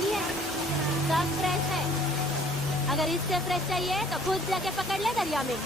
नहीं है, सब फ्रेश है। अगर इससे फ्रेश चाहिए तो खुद जाके पकड़ ले दरिया में।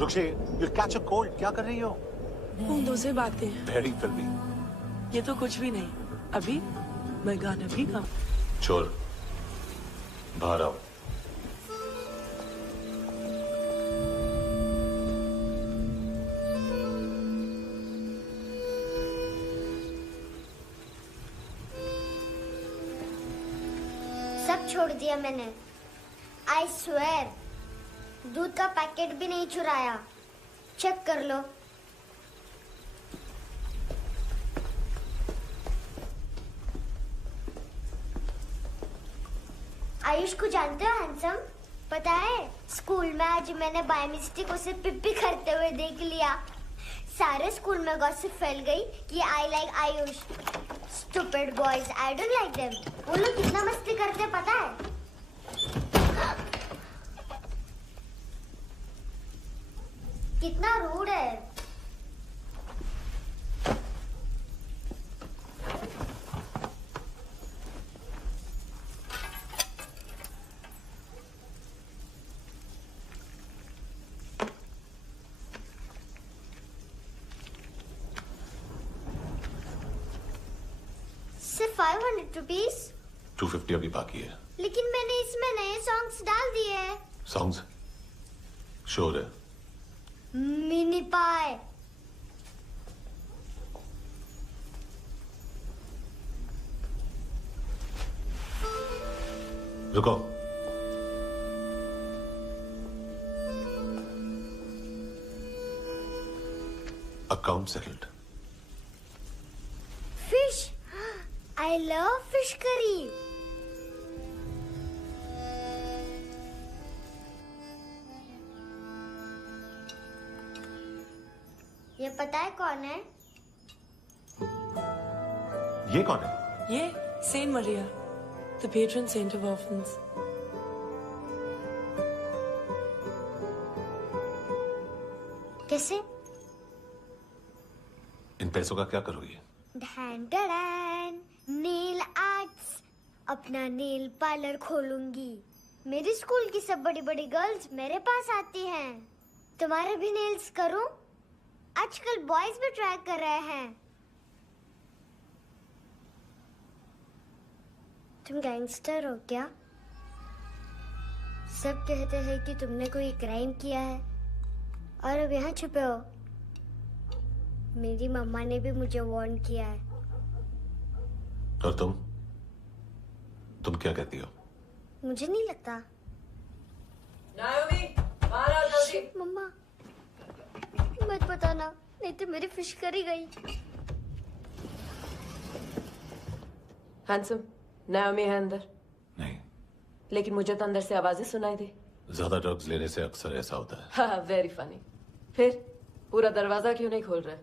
रुक्षी, you'll catch a cold. क्या कर रही हो? बूंदों से बातें। Very filmy. ये तो कुछ भी नहीं। अभी मैं गाना भी गाऊं। चोर, बाहर आओ। सब छोड़ दिया मैंने। I swear. दूध का पैकेट भी नहीं चुराया। चेक कर लो। आयुष को जानते हो हैंडसम? पता है स्कूल में आज मैंने बाय मिस्टेक उसे पिप्पी करते हुए देख लिया। सारे स्कूल में गॉसिप फैल गई कि I like Ayush. Stupid boys, I don't like them. वो लोग कितना मस्ती करते पता है? कितना रूड है। सिर्फ 500 रुपीस। 250 अभी बाकी है। लेकिन मैंने इसमें नए सॉन्ग्स डाल दिए हैं। सॉन्ग्स? श्योर है? मिनी पाए। रुको। Account settled. Fish. I love fish curry. ये पता है कौन है? ये कौन है? ये saint Maria, the patron saint of orphans. कैसे? इन पैसों का क्या करोगी? ढैन ढैन, नेल आर्ट्स। अपना नेल पार्लर खोलूंगी। मेरी स्कूल की सब बड़ी बड़ी गर्ल्स मेरे पास आती हैं। तुम्हारे भी नेल्स करूं? आजकल बॉयज भी ट्राई कर रहे हैं। तुम गैंगस्टर हो क्या? सब कहते हैं कि तुमने कोई क्राइम किया है और अब यहाँ छुपे हो। मेरी मम्मा ने भी मुझे वार्न किया है। और तुम क्या कहती हो? मुझे नहीं लगता। नायोमी, बाहर आओ जल्दी। मम्मा मत बताना, नहीं तो मेरी फिश करी गई। हैंडसम, नायोमी है अंदर। नहीं। लेकिन मुझे तो अंदर से आवाजें सुनाई दी। ज्यादा ड्रग्स लेने से अक्सर ऐसा होता है। हाँ, वेरी फनी। फिर पूरा दरवाजा क्यों नहीं खोल रहे?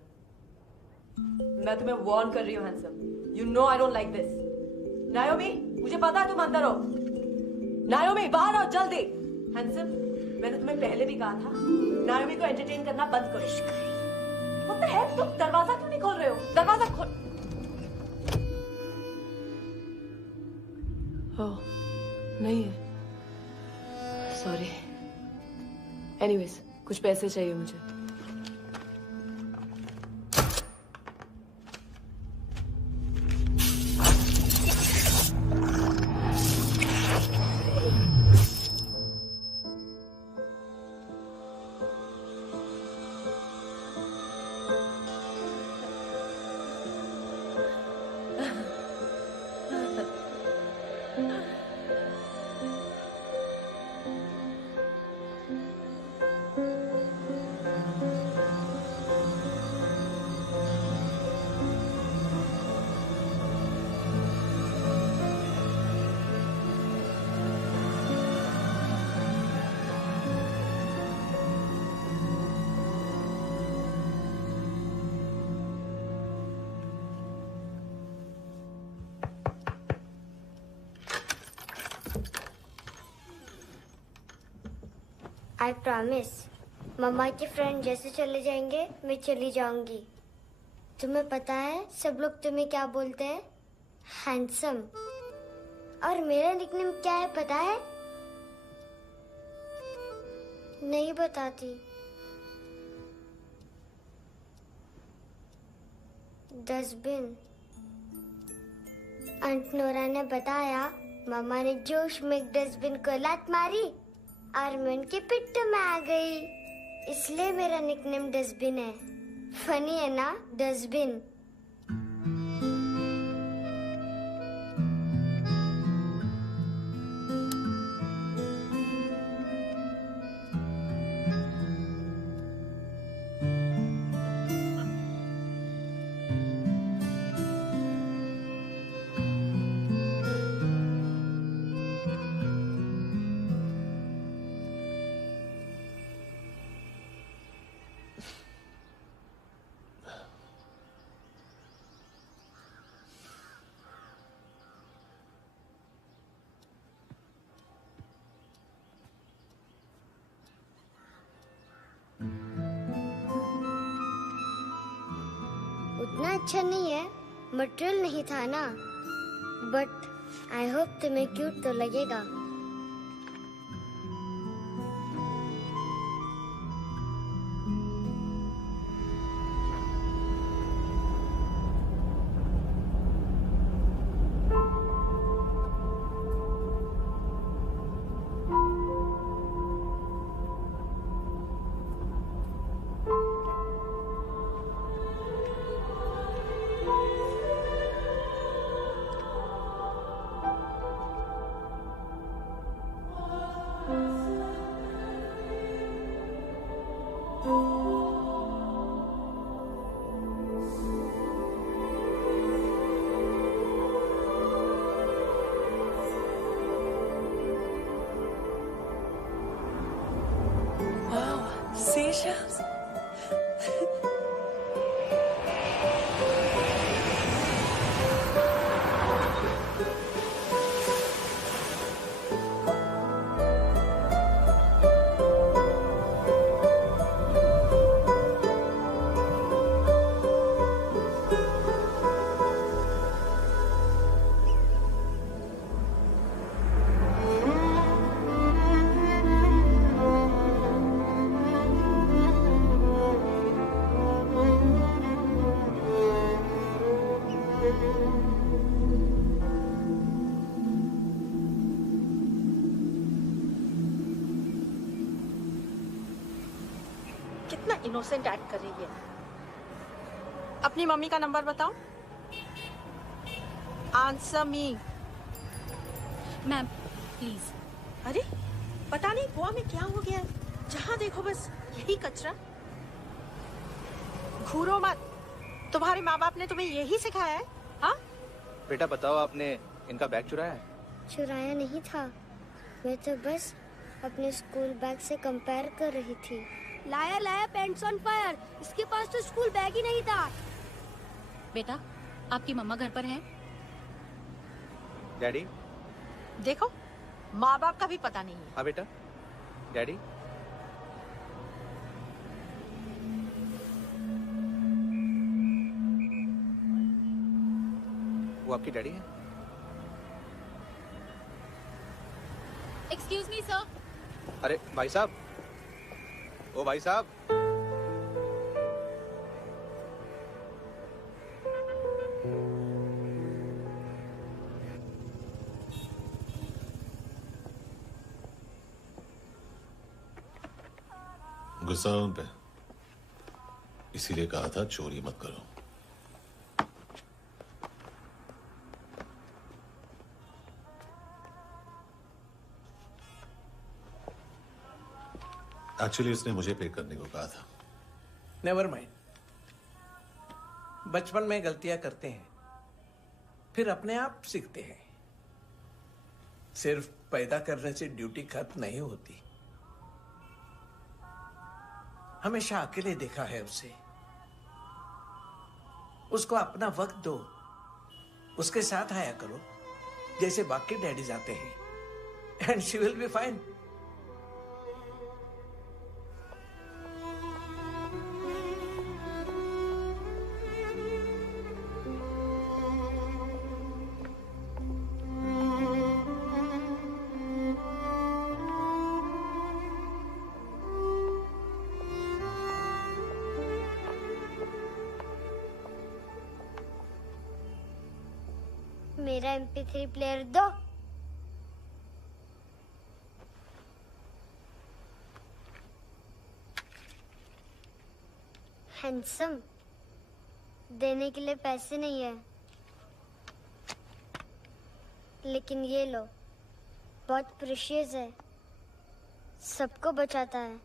मैं तुम्हें वार्न कर रही हूँ handsome. You know I don't like this. नायोमी, मुझे पता है तुम अंदर हो। नायोमी, बाहर आओ जल्दी। हैंडसम, मैंने तुम्हें पहले भी कहा था नायोमी को एंटरटेन करना बंद करो। What the hell? तुम दरवाजा क्यों नहीं खोल रहे हो? दरवाजा खोल। ओह, नहीं है। सॉरी। एनीवेज, कुछ पैसे चाहिए मुझे। I promise. मम्मा के फ्रेंड जैसे चले जाएंगे मैं चली जाऊंगी। तुम्हें पता है सब लोग तुम्हें क्या बोलते हैं? हैंडसम। और मेरा निकनेम क्या है पता है? नहीं बताती। डस्टबिन। आंट नोरा ने बताया मामा ने जोश में डस्टबिन को लात मारी और मैं उनके पिट्ठू में आ गई, इसलिए मेरा निकनेम डस्टबिन है। फनी है ना डस्टबिन? उतना अच्छा नहीं है, मटेरियल नहीं था ना, बट आई होप तुम्हें क्यूट तो लगेगा। Seashells. कितना इनोसेंट एक्ट कर रही है। अपनी मम्मी का नंबर बताओ। Answer me. Ma'am please. अरे पता नहीं गोवा में क्या हो गया है, जहाँ देखो बस यही कचरा। घूरो मत, तुम्हारे माँ बाप ने तुम्हें यही सिखाया है? हाँ बेटा बताओ, आपने इनका बैग चुराया है? चुराया नहीं था, मैं तो बस अपने स्कूल बैग से कंपेयर कर रही थी। लाया लाया पैंट्स ऑन फायर, इसके पास तो स्कूल बैग ही नहीं था। बेटा आपकी मम्मा घर पर है? डैडी? देखो माँ बाप का भी पता नहीं है। हाँ बेटा। डैडी? वो आपकी डैडी है? Excuse me sir. अरे भाई साहब, ओ भाई साहब। गुस्सा उन पे, इसीलिए कहा था चोरी मत करो। एक्चुअली उसने मुझे पे करने को कहा था। नेवर माइंड, बचपन में गलतियां करते हैं, फिर अपने आप सीखते हैं। सिर्फ पैदा करने से ड्यूटी खत्म नहीं होती। हमेशा अकेले देखा है उसे। उसको अपना वक्त दो, उसके साथ आया करो जैसे बाकी डैडीज आते हैं, and she will be fine. मेरा MP3 प्लेयर दो। हैंडसम, देने के लिए पैसे नहीं है, लेकिन ये लो, बहुत प्रेशियस है, सबको बचाता है।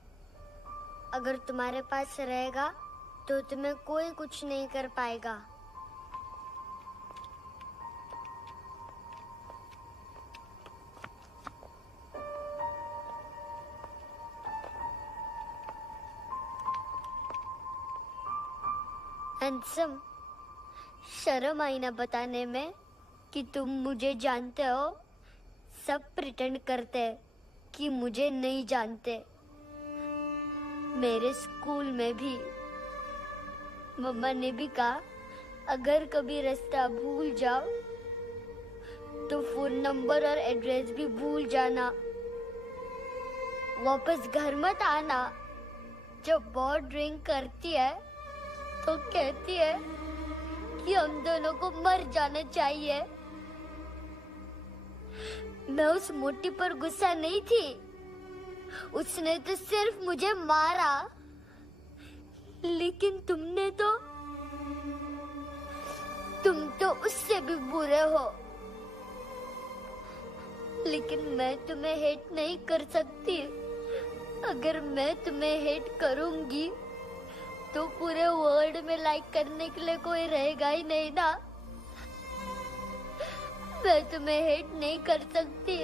अगर तुम्हारे पास रहेगा तो तुम्हें कोई कुछ नहीं कर पाएगा। हैंडसम, शर्म आई ना बताने में कि तुम मुझे जानते हो। सब प्रिटेंड करते हैं कि मुझे नहीं जानते। मेरे स्कूल में भी मम्मा ने भी कहा, अगर कभी रास्ता भूल जाओ तो फोन नंबर और एड्रेस भी भूल जाना। वापस घर मत आना। जब बहुत ड्रिंक करती है तो कहती है कि हम दोनों को मर जाना चाहिए। मैं उस मोटी पर गुस्सा नहीं थी, उसने तो सिर्फ मुझे मारा। लेकिन तुम तो उससे भी बुरे हो। लेकिन मैं तुम्हें हेट नहीं कर सकती। अगर मैं तुम्हें हेट करूंगी तो पूरे वर्ल्ड में लाइक करने के लिए कोई रहेगा ही नहीं ना। मैं तुम्हें हेट नहीं कर सकती।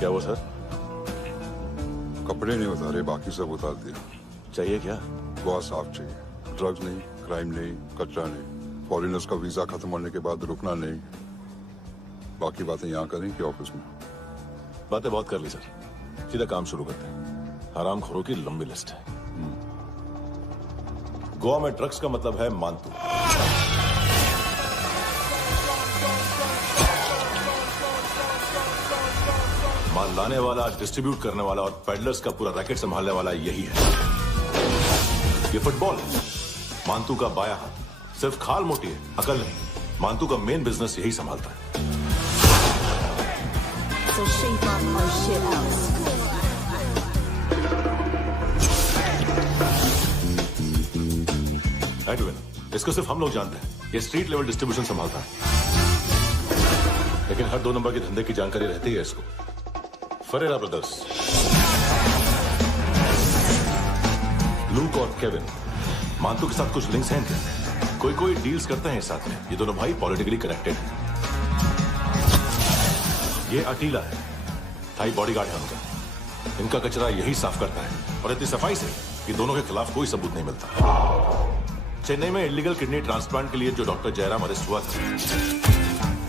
क्या वो सर? कपड़े नहीं उतारे, बाकी सब उतार दिया। चाहिए क्या? बहुत साफ चाहिए। ड्रग्स नहीं, क्राइम नहीं, कचरा नहीं। फॉरेनर्स का वीजा खत्म होने के बाद रुकना नहीं। बाकी बातें यहाँ करें कि ऑफिस में? बातें बहुत कर ली सर, सीधा काम शुरू करते हैं। हरामखोरों की लंबी लिस्ट है। गोवा में ड्रग्स का मतलब है मानतू। माल लाने वाला, डिस्ट्रीब्यूट करने वाला और पेडलर्स का पूरा रैकेट संभालने वाला यही है। ये फुटबॉल मानतू का बाया हाथ। सिर्फ खाल मोटी है, अकल नहीं। मानतू का मेन बिजनेस यही संभालता है। So shape up our shit out. Edwin, इसको सिर्फ हम लोग जानते हैं। ये स्ट्रीट लेवल डिस्ट्रीब्यूशन संभालता है, लेकिन हर 2 नंबर के धंधे की जानकारी रहती है इसको। फरेरा ब्रदर्स, लूक और केविन, मांतू के साथ कुछ लिंक्स हैं क्या? कोई डील्स करते हैं साथ में। ये दोनों भाई पॉलिटिकली कनेक्टेड हैं। ये अटीला है, थाई बॉडीगार्ड है उनका। इनका कचरा यही साफ करता है और इतनी सफाई से कि दोनों के खिलाफ कोई सबूत नहीं मिलता। चेन्नई में इलीगल किडनी ट्रांसप्लांट के लिए जो डॉक्टर जयराम अरेस्ट हुआ था,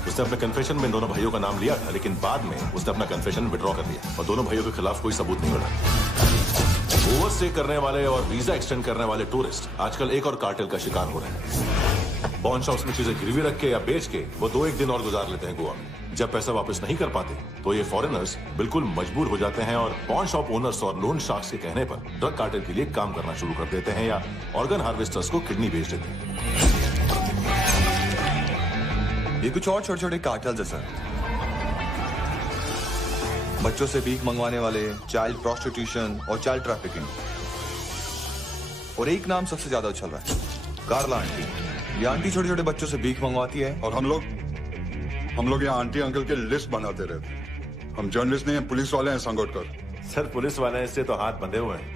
उसने अपने कन्फेशन में दोनों भाइयों का नाम लिया था, लेकिन बाद में उसने अपना कन्फेशन विड्रॉ कर लिया और दोनों भाइयों के खिलाफ कोई सबूत नहीं मिला। ओवरस्टे करने वाले और वीजा एक्सटेंड करने वाले टूरिस्ट आजकल एक और कार्टेल का शिकार हो रहे हैं। पॉन शॉप्स में चीजें गिरवी रख के या बेच के वो 2-1 दिन और गुजार लेते हैं गोवा में। जब पैसा वापस नहीं कर पाते तो ये फॉरेनर्स बिल्कुल मजबूर हो जाते हैं और पॉन शॉप ओनर्स और लोन शार्क्स के कहने पर ड्रग कार्टेल के लिए काम करना शुरू कर देते हैं या ऑर्गन हार्वेस्टर्स को किडनी बेच देते हैं। ये कुछ और छोटे छोटे कार्टेल्स है सर। बच्चों से भीख मंगवाने वाले, चाइल्ड प्रोस्टिट्यूशन और चाइल्ड ट्रैफिकिंग। और एक नाम सबसे ज्यादा उछल रहा है, कार्ला आंटी। ये आंटी छोटे छोटे बच्चों से भीख मंगवाती है। और हम लोग यहाँ आंटी अंकल के लिस्ट बनाते रहते हैं। हम जर्नलिस्ट नहीं हैं, पुलिस वाले हैं संगोटकर। सर पुलिस वाले हैं, इससे तो हाथ बंधे हुए हैं।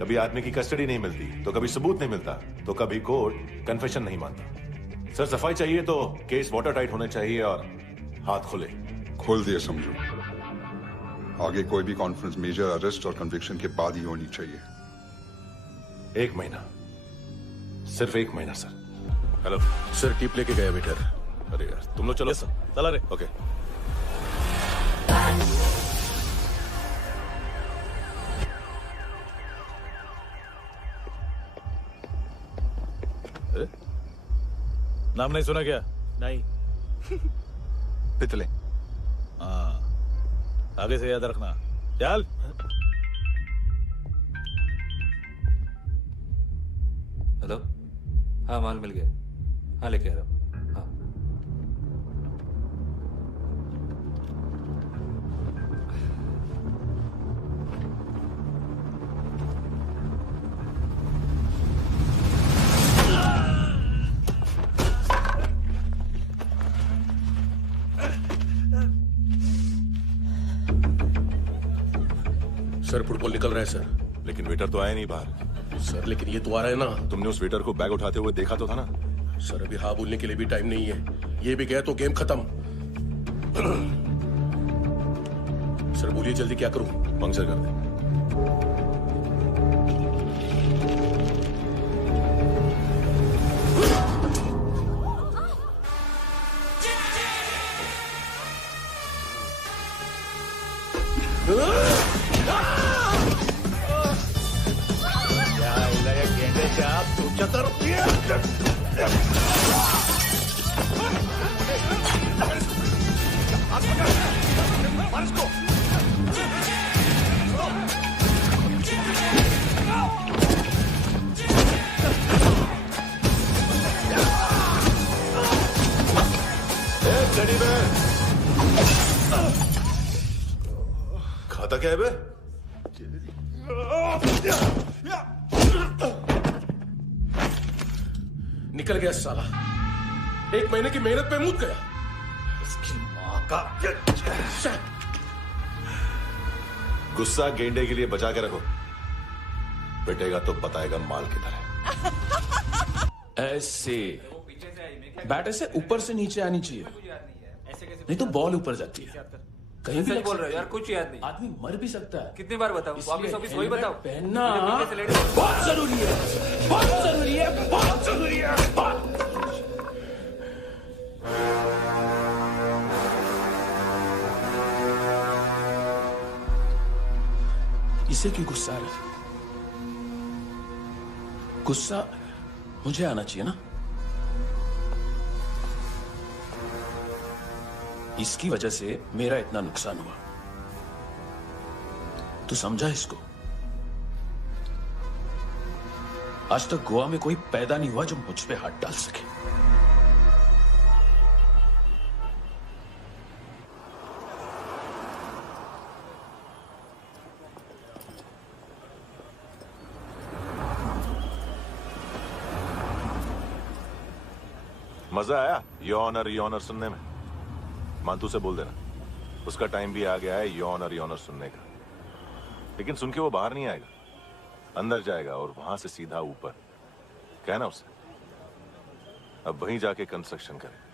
कभी आदमी की कस्टडी नहीं मिलती तो कभी सबूत नहीं मिलता तो कभी कोर्ट कन्फेशन नहीं मानता। सर सफाई चाहिए तो केस वाटर टाइट होने चाहिए और हाथ खुले। खोल दिए समझो। आगे कोई भी कॉन्फ्रेंस मेजर अरेस्ट और कन्विक्शन के बाद ही होनी चाहिए। 1 महीना, सिर्फ 1 महीना सर। हेलो सर, टिप लेके गया वेटर। अरे यार तुम लोग चलो। सर चला रे। ओके। नाम नहीं सुना क्या? नहीं। पितले। हाँ, आगे से याद रखना। चल। हेलो, हाँ माल मिल गया। हाँ लेके आ रहा हूँ। हाँ सर फुटबॉल निकल रहा है सर। लेकिन वेटर तो आया नहीं बाहर। सर लेकिन ये तो आ रहा है ना। तुमने उस वेटर को बैग उठाते हुए देखा तो था ना? सर अभी हाँ बोलने के लिए भी टाइम नहीं है। ये भी गया तो गेम खत्म। सर बोलिए जल्दी क्या करूं? पंक्चर कर दे। खाता क्या है बे? निकल गया साला। 1 महीने की मेहनत पे मुद गया। इसकी माँ का। गुस्सा गेंडे के लिए बचा के रखो, पिटेगा तो बताएगा माल की तरह। ऐसे बैट ऐसे ऊपर से नीचे आनी चाहिए, नहीं तो बॉल ऊपर जाती है। कहीं भी बोल रहे हो यार, कुछ याद नहीं। आदमी मर भी सकता है। कितनी बार बताऊं? वापिस वही बताओ। पहनना बहुत जरूरी है, बहुत जरूरी है, बहुत जरूरी है। इसे क्यों गुस्सा आ रहा? गुस्सा मुझे आना चाहिए ना। इसकी वजह से मेरा इतना नुकसान हुआ। तू समझा इसको? आज तक गोवा में कोई पैदा नहीं हुआ जो मुझ पे हाथ डाल सके। मजा आया यॉनर सुनने में? मांतू से बोल देना उसका टाइम भी आ गया है यॉनर सुनने का। लेकिन सुन के वो बाहर नहीं आएगा। अंदर जाएगा और वहां से सीधा ऊपर। कहना उसे अब वहीं जाके कंस्ट्रक्शन करे।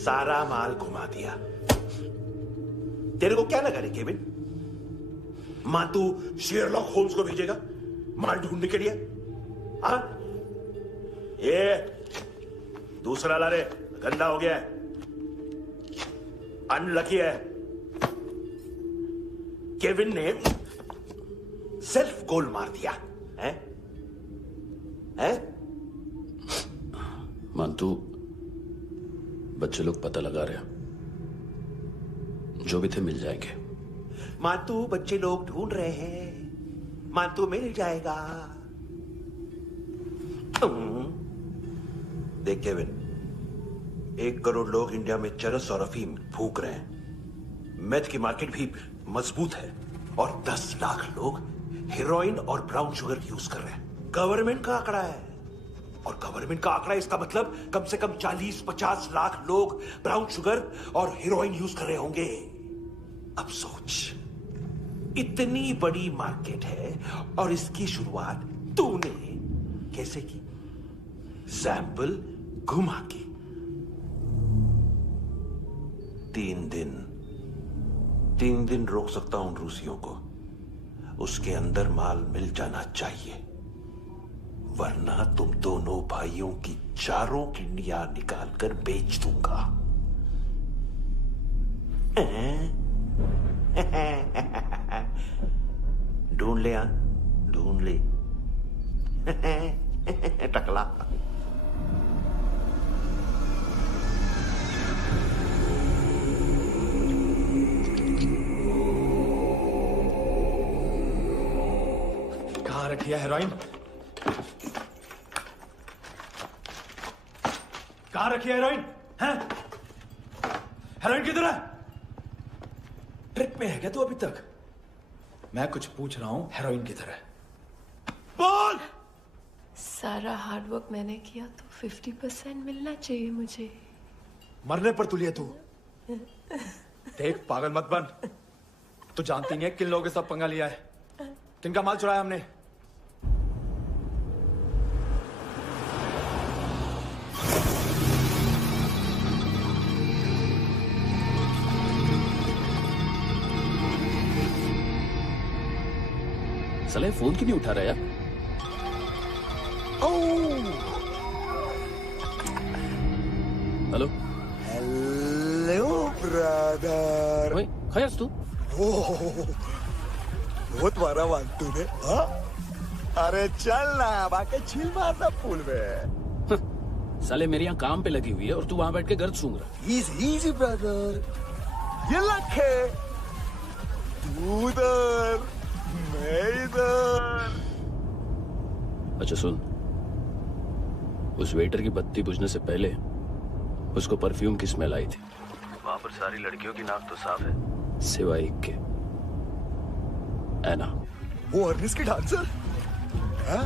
सारा माल घुमा दिया। तेरे को क्या लगा रे केविन? मां तू शेरलॉक होम्स को भेजेगा माल ढूंढने के लिए? हाँ? ये दूसरा ला रे, गंदा हो गया है, अनलकी है। केविन ने सेल्फ गोल मार दिया है? मानतू, बच्चे लोग पता लगा रहे हैं, जो भी थे मिल जाएंगे। मातू बच्चे लोग ढूंढ रहे हैं, मातू मिल जाएगा। देख केविन, 1 करोड़ लोग इंडिया में चरस और अफीम फूक रहे हैं। मेथ की मार्केट भी मजबूत है और 10 लाख लोग हेरोइन और ब्राउन शुगर यूज कर रहे हैं। गवर्नमेंट का आंकड़ा है, और गवर्नमेंट का आंकड़ा इसका मतलब कम से कम 40-50 लाख लोग ब्राउन शुगर और हेरोइन यूज कर रहे होंगे। अब सोच, इतनी बड़ी मार्केट है और इसकी शुरुआत तूने कैसे की? सैंपल घुमा के। 3 दिन रोक सकता हूं रूसियों को, उसके अंदर माल मिल जाना चाहिए, वरना तुम दोनों भाइयों की चारों किडनियां निकाल कर बेच दूंगा। ढूंढ ले, ढूंढ ले टकला। कहाँ रखी है हेरोइन? कहाँ रखी है हेरोइन? हैं? हेरोइन किधर है? ट्रिप में है क्या तू अभी तक? मैं कुछ पूछ रहा हूं, हेरोइन किधर है? बोल! सारा हार्डवर्क मैंने किया तो 50% मिलना चाहिए मुझे। मरने पर तुलिए तू। देख, पागल मत बन। तू जानती नहीं है किन लोगों के साथ पंगा लिया है, किनका माल चुराया हमने। साले फोन क्यों नहीं उठा रहा यार? Hello hello brother. ओए, खैस तू? बहुत मारा मानतू ने। हाँ? अरे चल ना, बाकी छील मारना पूल में। साले मेरे यहाँ काम पे लगी हुई है और तू वहां बैठ के गर्द सूंघ रहा। इजी ब्रदर, ये लक है। तू उधर, मैं इधर। अच्छा सुन, उस वेटर की बत्ती बुझने से पहले उसको परफ्यूम की स्मेल आई थी। वहां पर सारी लड़कियों की नाक तो साफ है, सिवाय एक के, एना। वो अर्निस की डांसर? हाँ?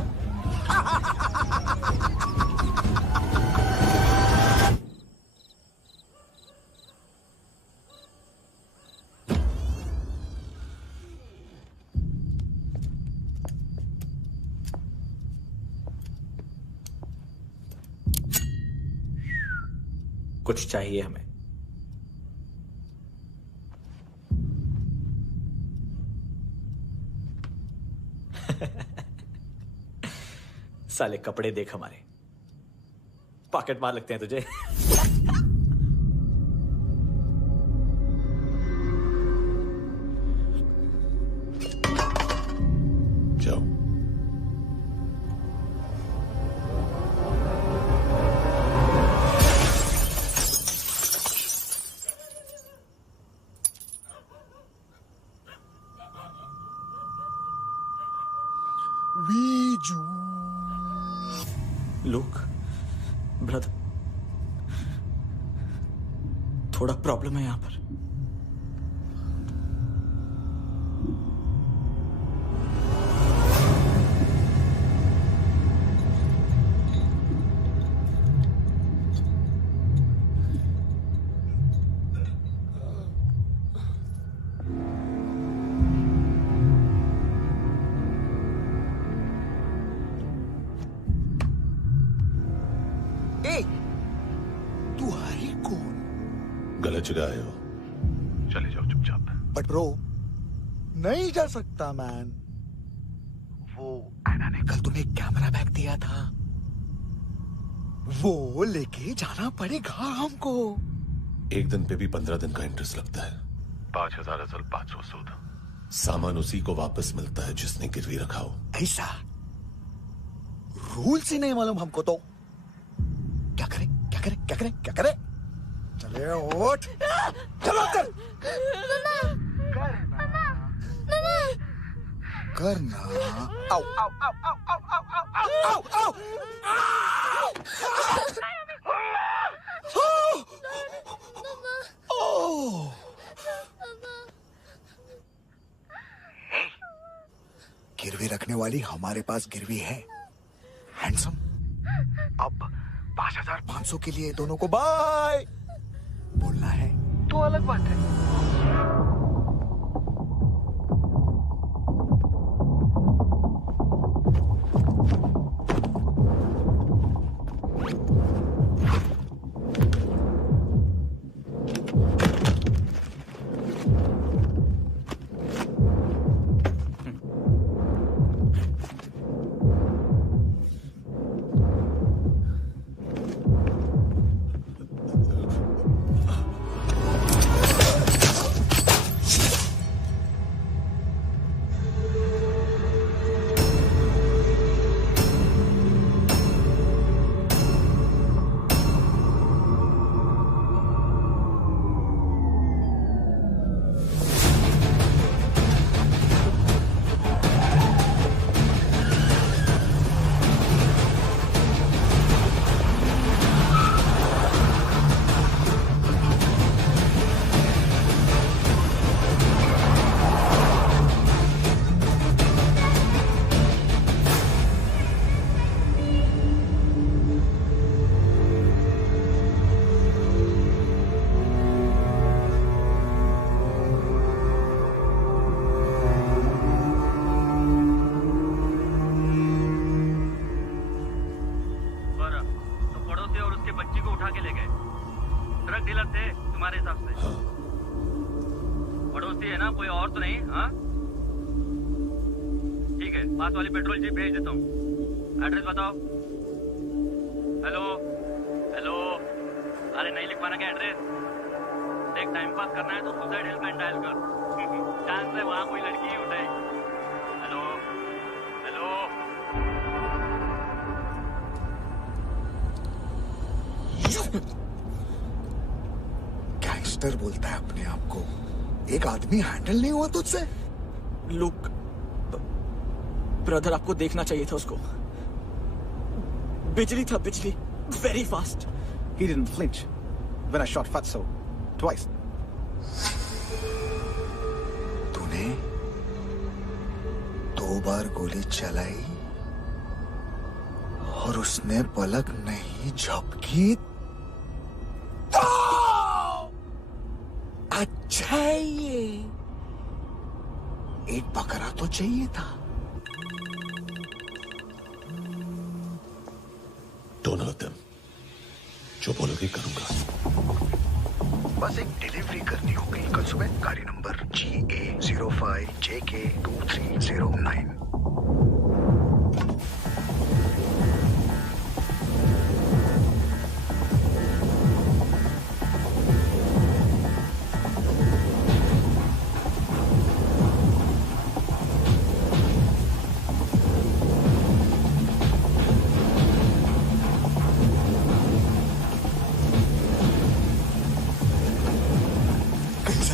कुछ चाहिए हमें। साले कपड़े देख हमारे, पॉकेट मार लगते हैं तुझे। जाओ। लुक ब्रदर, थोड़ा प्रॉब्लम है यहां पर। ए, तू हरी कौन? गलत जगह आए हो, चले जाओ चुपचाप। बट ब्रो, नहीं जा सकता मैन। वो एना ने कल तुम्हें कैमरा बैग दिया था, वो लेके जाना पड़ेगा हमको। एक दिन पे भी 15 दिन का इंटरेस्ट लगता है। 5,000 असल 500 सूद। सामान उसी को वापस मिलता है जिसने गिरवी रखा हो। ऐसा रूल से नहीं मालूम हमको तो। क्या करें क्या करें क्या करें क्या करें? चले उठ, चलो कर करना। आओ आओ आओ आओ आओ आओ आओ आओ आओ। गिरवी रखने वाली हमारे पास गिरवी है। हैंडसम, अब 5,500 के लिए दोनों को बाय बोलना है तो अलग बात है। पास वाली पेट्रोल जीप भेज देता हूँ। एड्रेस बताओ। हेलो हेलो, अरे नहीं लिख पाना क्या एड्रेस? देख, टाइम पास करना है तो सुसाइड हेल्पलाइन डायल कर। चांस है वहाँ कोई लड़की ही उठाए। Hello hello. गैंगस्टर बोलता है अपने आप को। एक आदमी हैंडल नहीं हुआ तुझसे? लुक ब्रदर, आपको देखना चाहिए था उसको। बिजली था, बिजली, very fast. He didn't flinch when I shot Fatso twice. तूने 2 बार गोली चलाई और उसने पलक नहीं झपकी तो अच्छा है ये। एक बकरा तो चाहिए था। Don't hurt them. जो बोलोगे करूंगा। बस एक डिलीवरी करनी होगी कल सुबह। गाड़ी नंबर GA05JK2309।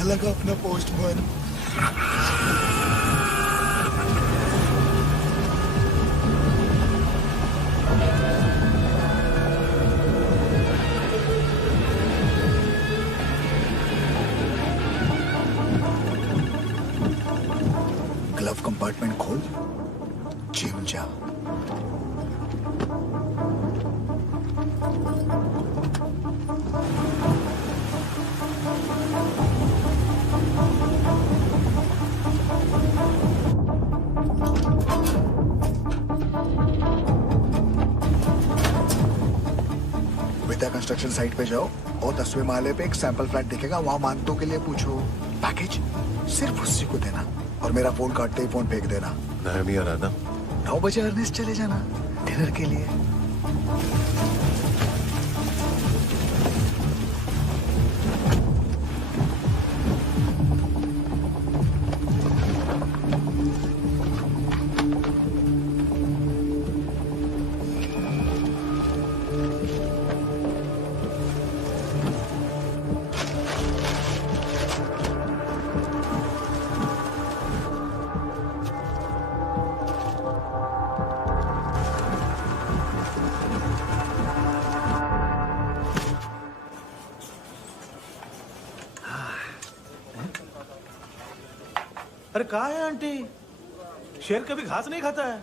लगा अपना पोस्टमैन। ग्लव कंपार्टमेंट खोल, जिम जा। विद्या कंस्ट्रक्शन साइट पे जाओ और 10वें माले पे एक सैंपल फ्लैट दिखेगा, वहां मानतों के लिए पूछो। पैकेज सिर्फ उसी को देना और मेरा फोन काटते ही फोन फेंक देना। नायमी आ रहा ना? 9 बजे अर्नेस्ट चले जाना डिनर के लिए। अरे कहा है आंटी? शेर कभी घास नहीं खाता है।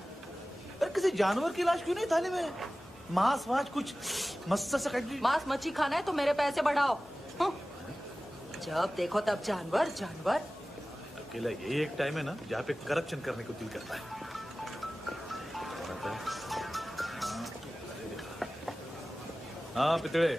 अरे किसी जानवर की लाश क्यों नहीं थाली में? मांस वास कुछ मस्त सा कट। मांस मच्छी खाना है तो मेरे पैसे बढ़ाओ। जब देखो तब जानवर जानवर। अकेला यही एक टाइम है ना जहाँ पे करप्शन करने को दिल करता है। हाँ पितड़े।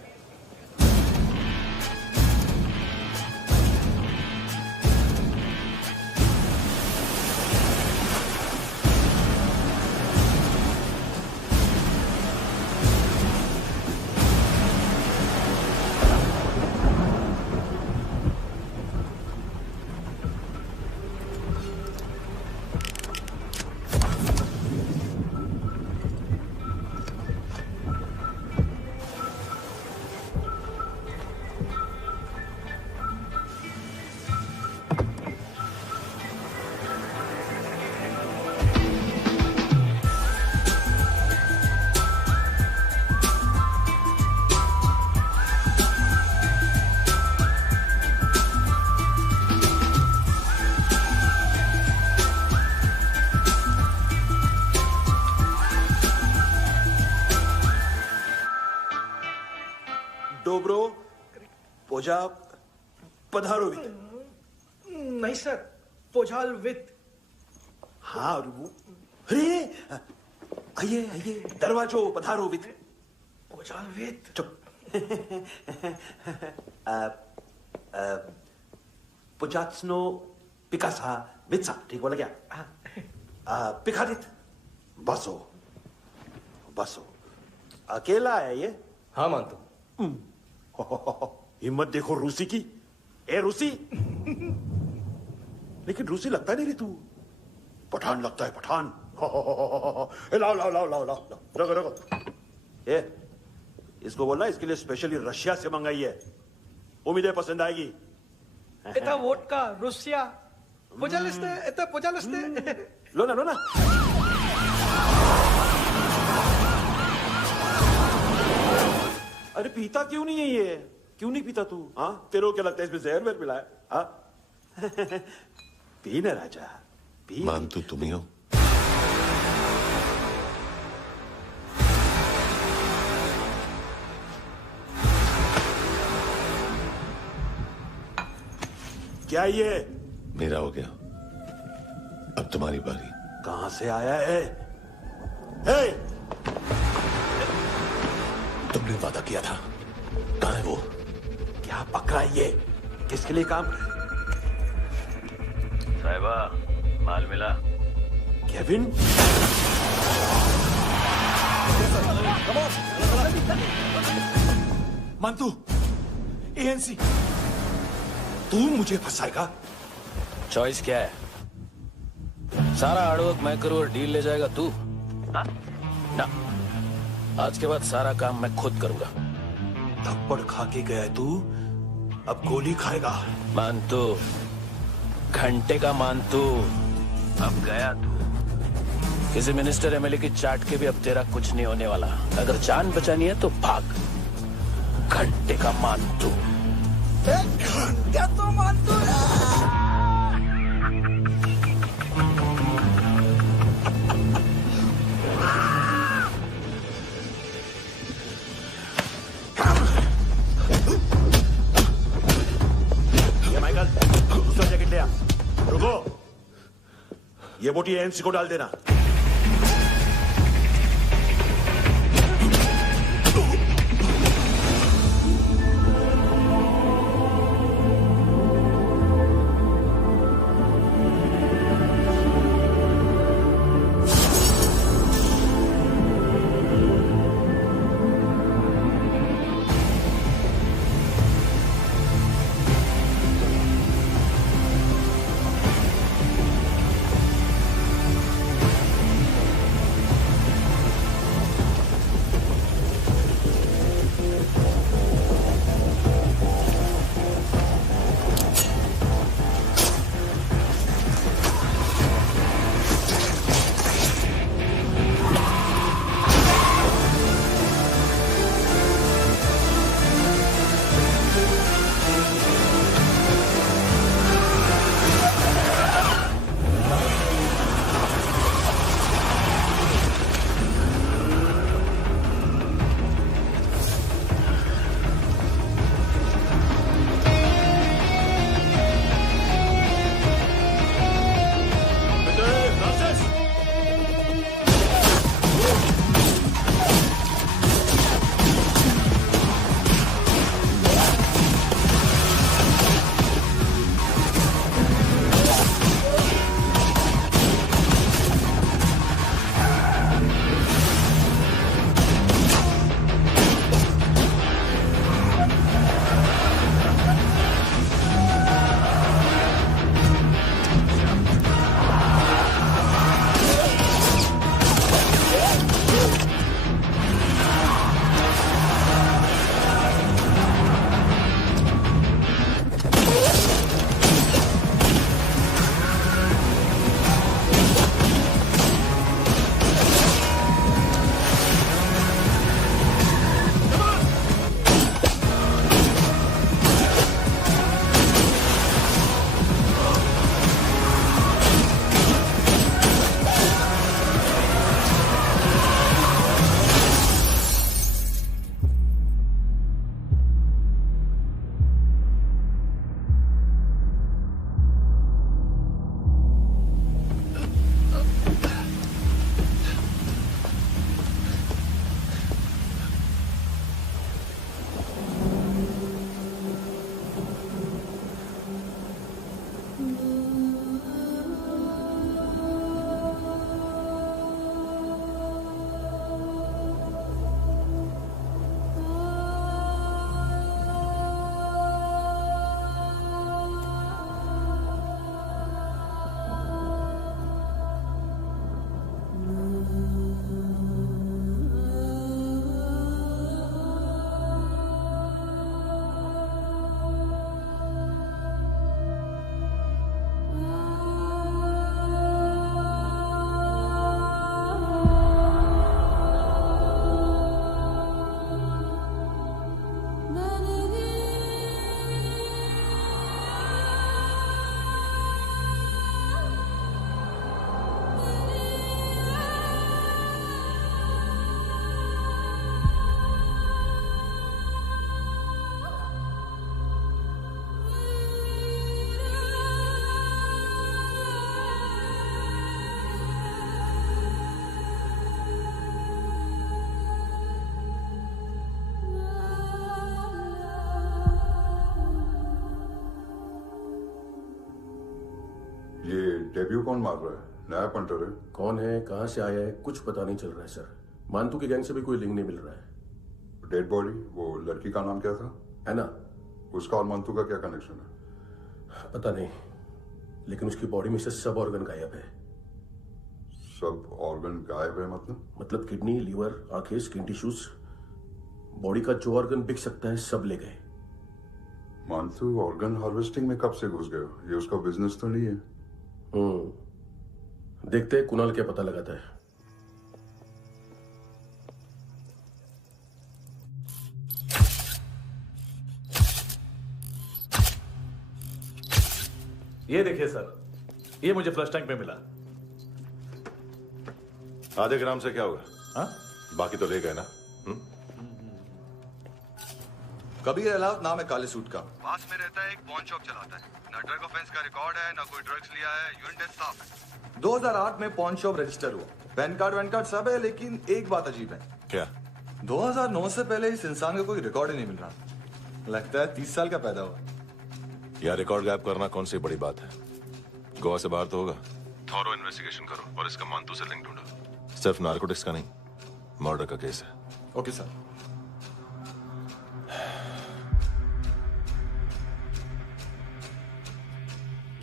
पोजा पधारो वित। नहीं सर, पोजाल वित। हाँ अरे आइए आइए, दरवाजो पधारो वित। पोजाल वित। चुप। पुजात्सनो पिकासा वित्सा, ठीक बोला क्या? पिकादित बसो बसो। अकेला है ये? हाँ मानतो। हिम्मत देखो रूसी की। ए रूसी। लेकिन रूसी लगता नहीं रे तू, पठान लगता है पठान। लाओ लाओ लाओ लाओ लाओ, रखो रखो। ए इसको बोलना इसके लिए स्पेशली रशिया से मंगाई है, उम्मीद है पसंद आएगी। इतना वोडका रूसिया पोजालिस्ते, इतना पोजालिस्ते। लो ना लो ना। अरे पीता क्यों नहीं है ये? क्यों नहीं पीता तू? हाँ तेरे को क्या लगता है इसमें जहर वेर मिला है? हाँ पी ना राजा पी। मान तू तुम ही हो। क्या ये? मेरा हो गया, अब तुम्हारी बारी। कहां से आया है? हे! तुमने वादा किया था, कहां है वो? क्या पकड़ा ये? किसके लिए काम? साहिबा माल मिला? केविन? मंतू, एएनसी। तू मुझे फंसाएगा? चॉइस क्या है? सारा हार्डवर्क मैं करूं और डील ले जाएगा तू? ना, आज के बाद सारा काम मैं खुद करूंगा। थप्पड़ खा के गया तू, अब गोली खाएगा। मानतू, घंटे का मानतू, अब गया तू। किसी मिनिस्टर एमएलए की चाट के भी अब तेरा कुछ नहीं होने वाला। अगर जान बचानी है तो भाग। घंटे का मानतू। घंटे तो मानतू माइकल, दूसरा जैकेट ले आ। रुको, ये बोटी एएनसी को डाल देना। डेब्यू कौन मार रहा है? नया पंटर है। कौन है, कहां से आया है, कुछ पता नहीं चल रहा है सर। मानतू की गैंग से भी कोई लिंक नहीं मिल रहा है। डेड बॉडी, वो लड़की का नाम क्या था? है ना? उसका और मानतू का क्या कनेक्शन है? पता नहीं, लेकिन उसकी बॉडी में से सब ऑर्गन गायब है। सब ऑर्गन गायब है मतलब किडनी, लीवर, आंखें, स्किन टिश्यूज, बॉडी का जो ऑर्गन बिक सकता है सब ले गए। मानतू ऑर्गन हार्वेस्टिंग में कब से घुस गए? ये उसका बिजनेस तो नहीं है? देखते हैं कुणाल क्या पता लगाता है। ये देखिए सर, ये मुझे फ्लश टैंक में मिला। आधे ग्राम से क्या होगा? हाँ? बाकी तो ले गए ना? कबीर अलाउद नाम है काले सूट का। पास में रहता है, एक पॉन शॉप चलाता है। ना ड्रग ऑफेंस का रिकॉर्ड है, ना कोई ड्रग्स लिया है। यूनिट साफ है। 2008 में पॉन शॉप रजिस्टर हुआ। पैन कार्ड सब है, लेकिन एक बात अजीब है। क्या? 2009 से पहले इस इंसान का कोई रिकॉर्ड ही नहीं मिल रहा। लगता है 30 साल का पैदा हुआ। यार रिकॉर्ड गायब करना कौन सी बड़ी बात है? गोवा से बाहर तो होगा। थॉरो इन्वेस्टिगेशन करो और इसका मानतू से लिंक ढूंढो। सिर्फ नार्कोटिक्स का नहीं, मर्डर का केस है। Okay sir.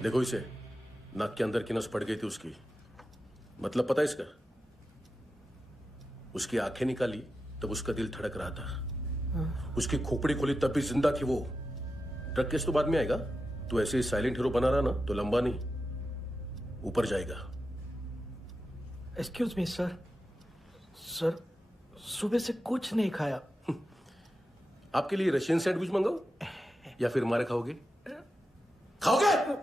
देखो इसे, नाक के अंदर की नस पड़ गई थी उसकी। मतलब पता है इसका? उसकी आंखें निकाली तब उसका दिल धड़क रहा था। उसकी खोपड़ी खोली तब भी जिंदा थी वो। ड्रग केस तो बाद में आएगा। तो ऐसे ही साइलेंट हीरो बना रहा ना तो लंबा नहीं, ऊपर जाएगा। एक्सक्यूज मी सर, सर सुबह से कुछ नहीं खाया। आपके लिए रशियन सैंडविच मंगाओ या फिर हमारे खाओगे? खाओगे?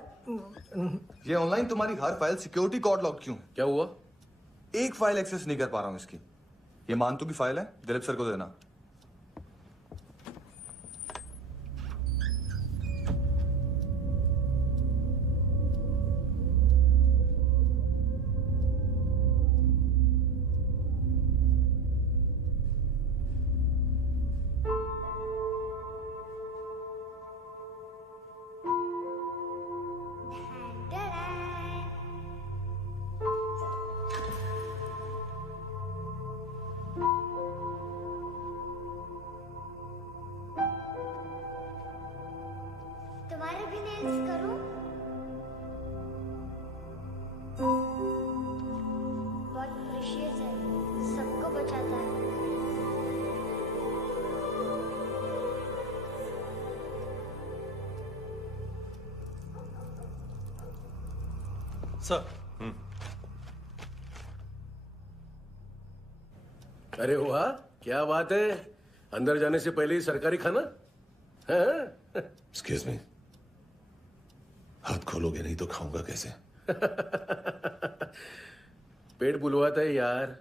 ये ऑनलाइन तुम्हारी हर फाइल सिक्योरिटी कोड लॉक क्यों? क्या हुआ? एक फाइल एक्सेस नहीं कर पा रहा हूं इसकी। ये मानतू की फाइल है, दिलीप सर को देना। तुम्हारे भी नेल्स करूं? बहुत प्रेशियस है, सबको बचाता है। सर। अरे वाह, क्या बात है। अंदर जाने से पहले ही सरकारी खाना। एक्सक्यूज मी, हाथ खोलोगे नहीं तो खाऊंगा कैसे? पेट बुलवाता है यार।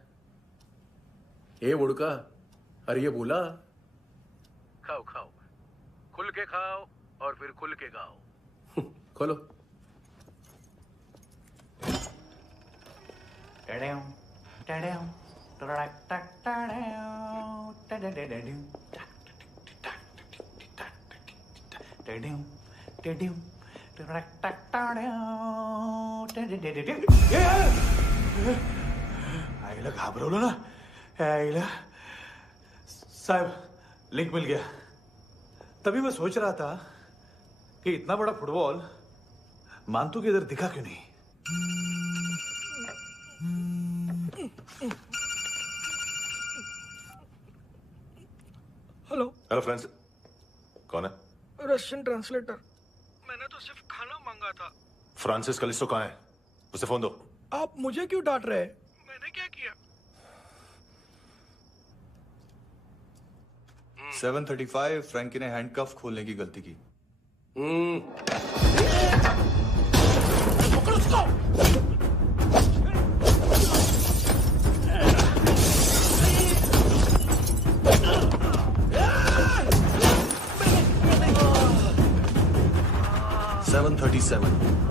ये मुड़का, अरे ये बोला खाओ खाओ, खुल के खाओ और फिर खुल के गाओ। खोलो। आईला घाबरवलं ना। आईला साहब, लिंक मिल गया। तभी मैं सोच रहा था कि इतना बड़ा फुटबॉल मानतू के इधर दिखा क्यों नहीं। हेलो। हेलो फ्रेंड्स, कौन है? Russian translator. मैंने तो सिर्फ खाना मांगा था। फ्रांसिस कलिस्टो कहाँ है? उसे फोन दो। आप मुझे क्यों डांट रहे हैं? मैंने क्या किया? 735 फ्रैंकी ने हैंडकफ खोलने की गलती की। पकड़ो उसको। 737 737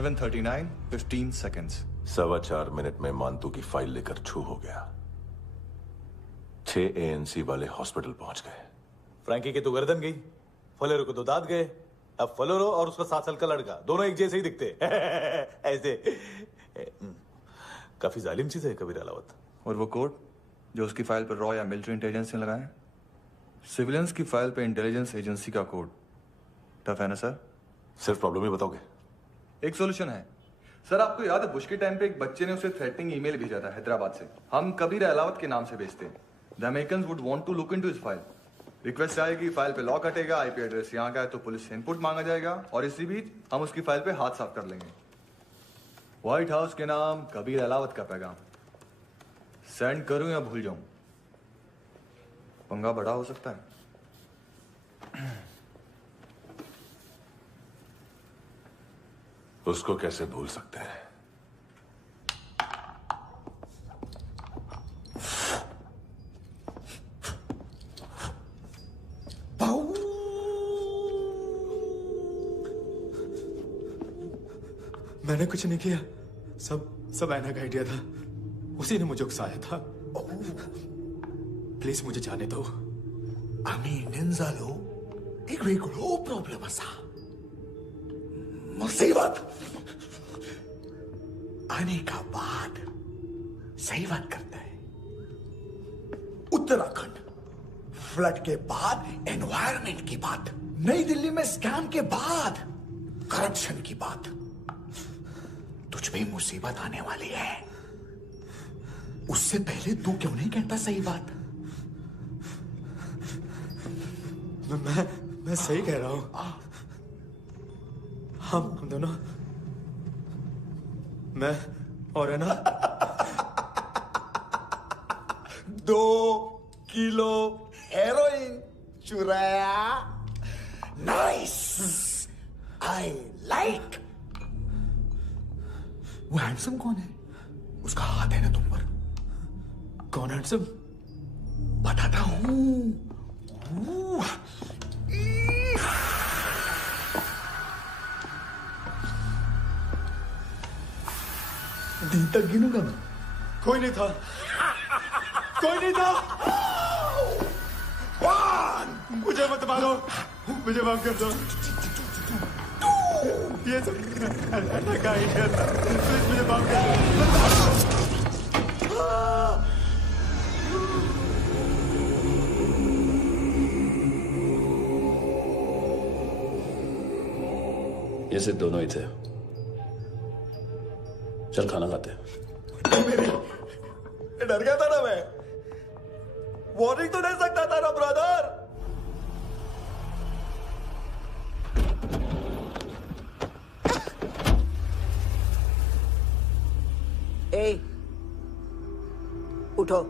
7:39, 15 seconds. 4.25 मिनट में मांतू की फाइल लेकर छू हो गया। 6 ANC वाले हॉस्पिटल पहुंच गए। फ्रैंकी की तो गर्दन गई, फलेरो को तो दांत गए। अब फलेरो और उसका 7 साल का लड़का दोनों एक जैसे ही दिखते ऐसे। काफी जालिम चीज है कबीर अलावत। और वो कोड जो उसकी फाइल पर रॉ या मिलिट्री इंटेलिजेंस ने लगाए, सिविलियंस की फाइल पे इंटेलिजेंस एजेंसी का कोड। टफ है ना सर? सिर्फ प्रॉब्लम ही बताओगे? एक सॉल्यूशन है सर। आपको याद है बुश के टाइम पे एक बच्चे ने उसे थ्रेटनिंग ईमेल भेजा था हैदराबाद से। हम कबीर अलावत के नाम से भेजते हैं। The Americans would want to look into his file. Request आएगी, फाइल पे लॉक हटेगा, आईपी एड्रेस यहाँ का है तो पुलिस से इनपुट मांगा जाएगा और इसी बीच हम उसकी फाइल पे हाथ साफ कर लेंगे। व्हाइट हाउस के नाम कबीर अलावत का पैगाम। सेंड करूं या भूल जाऊं? पंगा बड़ा हो सकता है। उसको कैसे भूल सकते हैं? मैंने कुछ नहीं किया, सब ऐना का आइडिया था। उसी ने मुझे उकसाया था। प्लीज मुझे जाने दो। आम्ही इंडियन झालो एक वेगळो प्रॉब्लेम असा, मुसीबत आने का बाद सही बात करता है। उत्तराखंड फ्लड के बाद एनवायरमेंट की बात, नई दिल्ली में स्कैम के बाद करप्शन की बात। तुझ पे मुसीबत आने वाली है, उससे पहले तू क्यों नहीं कहता सही बात? मैं सही कह रहा हूं। हम दोनों, मैं और है ना 2 किलो हेरोइन चुराया। Nice, I like. वो हैंडसम कौन है? उसका हाथ है ना तुम पर? कौन हैंडसम? बताता हूं। दिन तक गिनूंगा मैं। कोई नहीं था, कोई नहीं था। मुझे मत मारो, मुझे माफ कर दो। ये सब ऐना का आइडिया था। प्लीज मुझे माफ कर दो। ये सिर्फ दोनों ही थे। चल खाना खाते हैं। डर गया था ना मैं। वार्निंग तो दे सकता था ना ब्रदर। ए, उठो।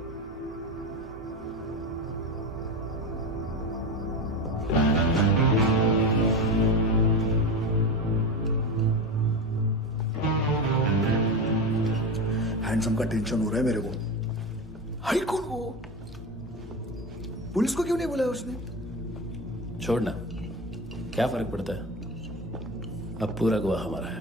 हैंडसम का टेंशन हो रहा है मेरे को। हाई कौन वो? पुलिस को क्यों नहीं बुलाया उसने? छोड़ना, क्या फर्क पड़ता है? अब पूरा गवाह हमारा है।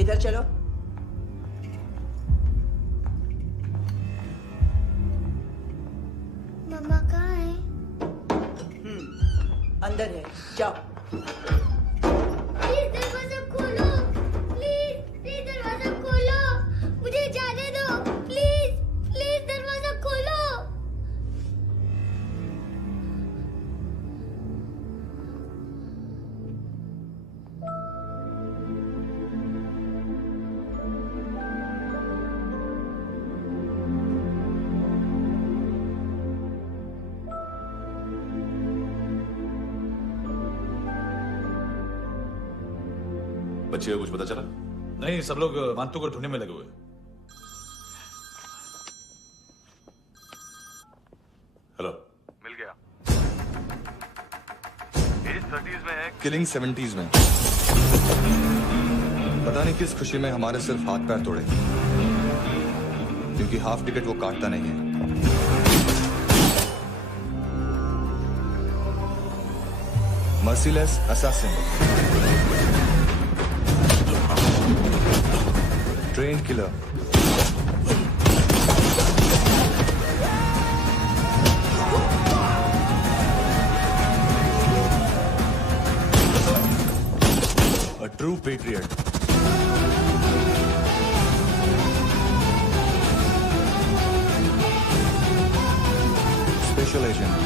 इधर चलो। मम्मा कहाँ है? अंदर है, जाओ। प्लीज दरवाजा खोलो, प्लीज दरवाजा खोलो, मुझे जाने दो, प्लीज दरवाजा खोलो। बच्चे को कुछ पता चला? नहीं, सब लोग मांतू को ढूंढने में लगे हुए। हेलो, मिल गया। एज 30s में है, किलिंग 70s में। पता नहीं किस खुशी में हमारे सिर्फ हाथ पैर तोड़े, क्योंकि हाफ टिकट वो काटता नहीं है। Merciless assassin, train killer, a true patriot. Special agent.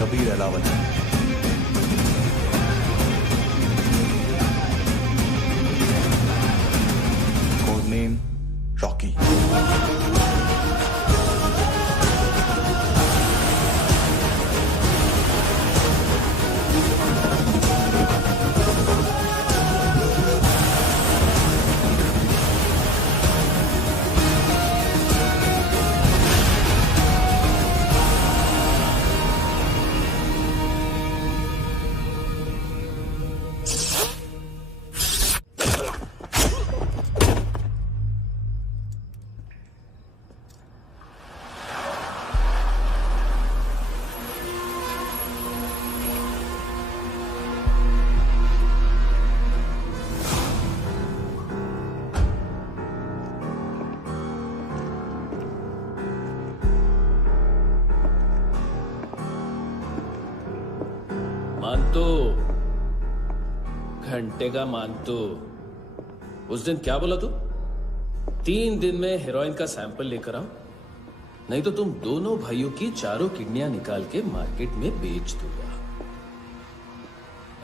Kabir Ahlawat. Code name Rocky. मानतो, घंटे का मानतो। उस दिन क्या बोला तू? 3 दिन में हेरोइन का सैंपल लेकर आओ, नहीं तो तुम दोनों भाइयों की चारों किडनियां निकाल के मार्केट में बेच दूंगा।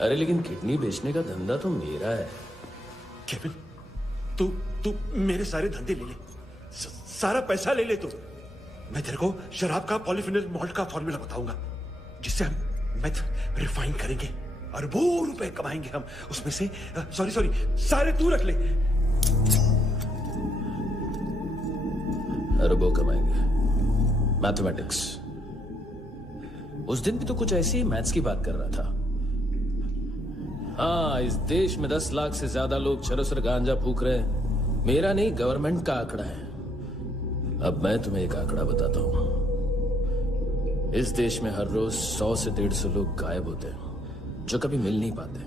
अरे लेकिन किडनी बेचने का धंधा तो मेरा है। केविन, तू मेरे सारे धंधे ले ले, सारा पैसा ले ले तू। मैं तेरे को शराब का पॉलीफिनल मॉल्ट का फॉर्मूला बताऊंगा, जिससे हम मेथ रिफाइन करेंगे, अरबों रुपए कमाएंगे हम उसमें से। सॉरी सारे तू रख ले। अरबों कमाएंगे, मैथमेटिक्स। उस दिन भी तो कुछ ऐसी मैथ्स की बात कर रहा था। हाँ, इस देश में 10 लाख से ज्यादा लोग चरस और गांजा फूक रहे हैं। मेरा नहीं, गवर्नमेंट का आंकड़ा है। अब मैं तुम्हें एक आंकड़ा बताता हूं। इस देश में हर रोज 100 से 150 लोग गायब होते हैं, जो कभी मिल नहीं पाते।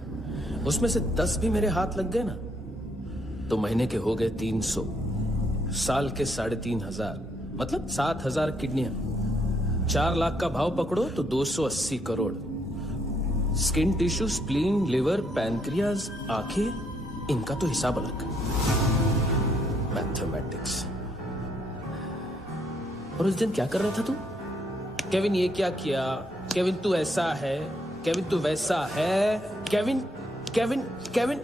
उसमें से 10 भी मेरे हाथ लग गए ना, तो महीने के हो गए 300, साल के 3500, मतलब 7000 किडनियां। 4 लाख का भाव पकड़ो तो 280 crore. Skin tissue, spleen, liver, pancreas, आंखें, इनका तो हिसाब अलग। मैथमेटिक्स। और उस दिन क्या कर रहा था तू? केविन ये क्या किया, केविन तू ऐसा है, केविन तू वैसा है, केविन केविन केविन।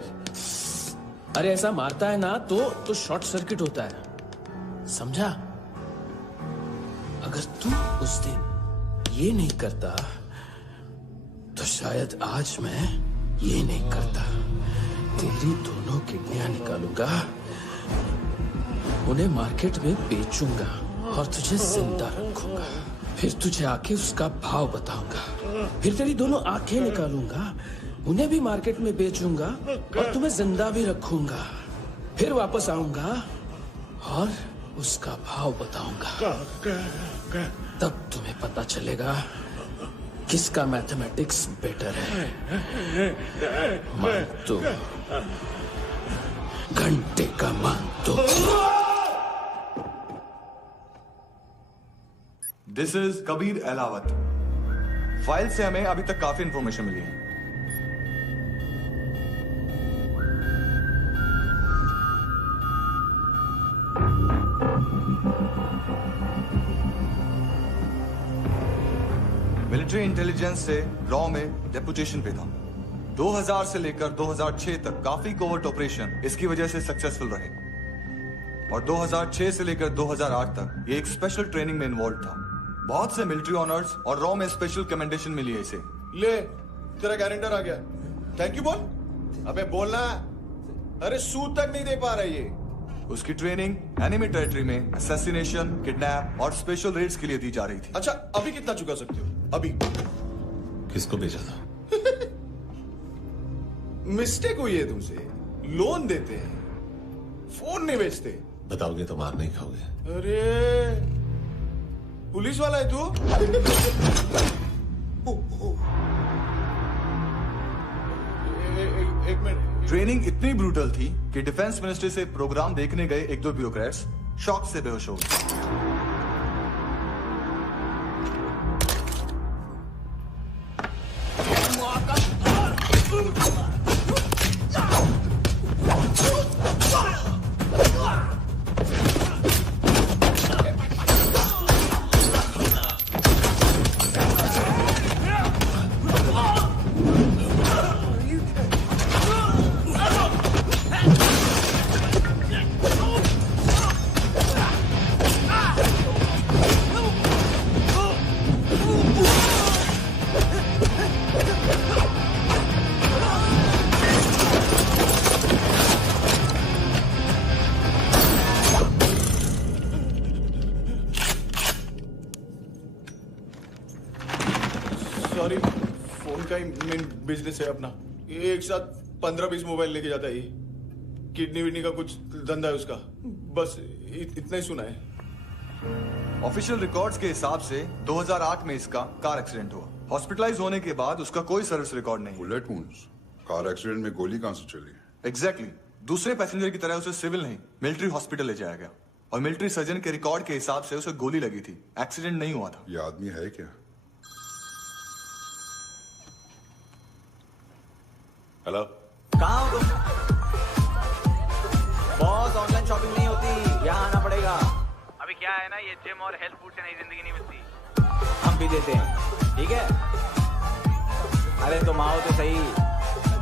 अरे ऐसा मारता है ना तो शॉर्ट सर्किट होता है, समझा? अगर तू उस दिन ये नहीं करता तो शायद आज मैं ये नहीं करता। तेरी दोनों किडनियां निकालूंगा, उन्हें मार्केट में बेचूंगा और तुझे जिंदा रखूंगा। फिर तुझे आके उसका भाव बताऊंगा। फिर तेरी दोनों आंखें निकालूंगा, उन्हें भी मार्केट में बेचूंगा और तुम्हें जिंदा भी रखूंगा। फिर वापस आऊंगा और उसका भाव बताऊंगा। तब तुम्हें पता चलेगा किसका मैथमेटिक्स बेटर है। मानतो, घंटे का मानतो। This is Kabir Ahlawat. File से हमें अभी तक काफी इंफॉर्मेशन मिली है। मिलिट्री इंटेलिजेंस से रॉ में डेपुटेशन पे था। 2000 से लेकर 2006 तक काफी कोवर्ट ऑपरेशन इसकी वजह से सक्सेसफुल रहे, और 2006 से लेकर 2008 तक ये एक स्पेशल ट्रेनिंग में इन्वॉल्व था। बहुत से मिलिट्री ऑनर्स और रॉ में स्पेशल कमेंडेशन मिली है इसे। ले, तेरा गारंटर आ गया। थैंक यू बोल। अबे बोलना। अरे सूद तक नहीं दे पा रहा ये। उसकी ट्रेनिंग एनिमी टेरिटरी में असैसिनेशन, किडनैप और स्पेशल रेड्स के लिए दी जा रही थी। अच्छा, अभी कितना चुका सकते हो? अभी किसको भेजा था? मिस्टेक हुई है तुमसे। लोन देते हैं, फोन नहीं बेचते। बताओगे तो मार नहीं खाओगे। अरे पुलिस वाला है तू? एक मिनट। ट्रेनिंग इतनी ब्रूटल थी कि डिफेंस मिनिस्ट्री से प्रोग्राम देखने गए एक दो ब्यूरोक्रेट्स शॉक से बेहोश हो गए। सॉरी, फोन का ही मेन बिजनेस है अपना। एक साथ 15-20 मोबाइल लेके जाता है ये। किडनी विडनी का कुछ धंधा है उसका। बस इतना ही सुना है। ऑफिशियल रिकॉर्ड्स के हिसाब से 2008 में इसका कार एक्सीडेंट हुआ। हॉस्पिटलाइज होने के बाद उसका कोई सर्विस रिकॉर्ड नहीं। Bullet wounds. कार एक्सीडेंट में गोली कहां से चली? एग्जैक्टली। दूसरे पैसेंजर की तरह उसे सिविल नहीं, मिलिट्री हॉस्पिटल ले जाया गया और मिलिट्री सर्जन के रिकॉर्ड के हिसाब से उसे गोली लगी थी। एक्सीडेंट नहीं हुआ था। ये आदमी है क्या? हेलो, कहाँ हो तुम? बॉस, ऑनलाइन शॉपिंग नहीं होती, यहाँ आना पड़ेगा। अभी क्या है ना, ये जिम और हेल्थ फूड से नई जिंदगी नहीं मिलती। हम भी देते हैं, ठीक है? अरे तुम आओ तो सही,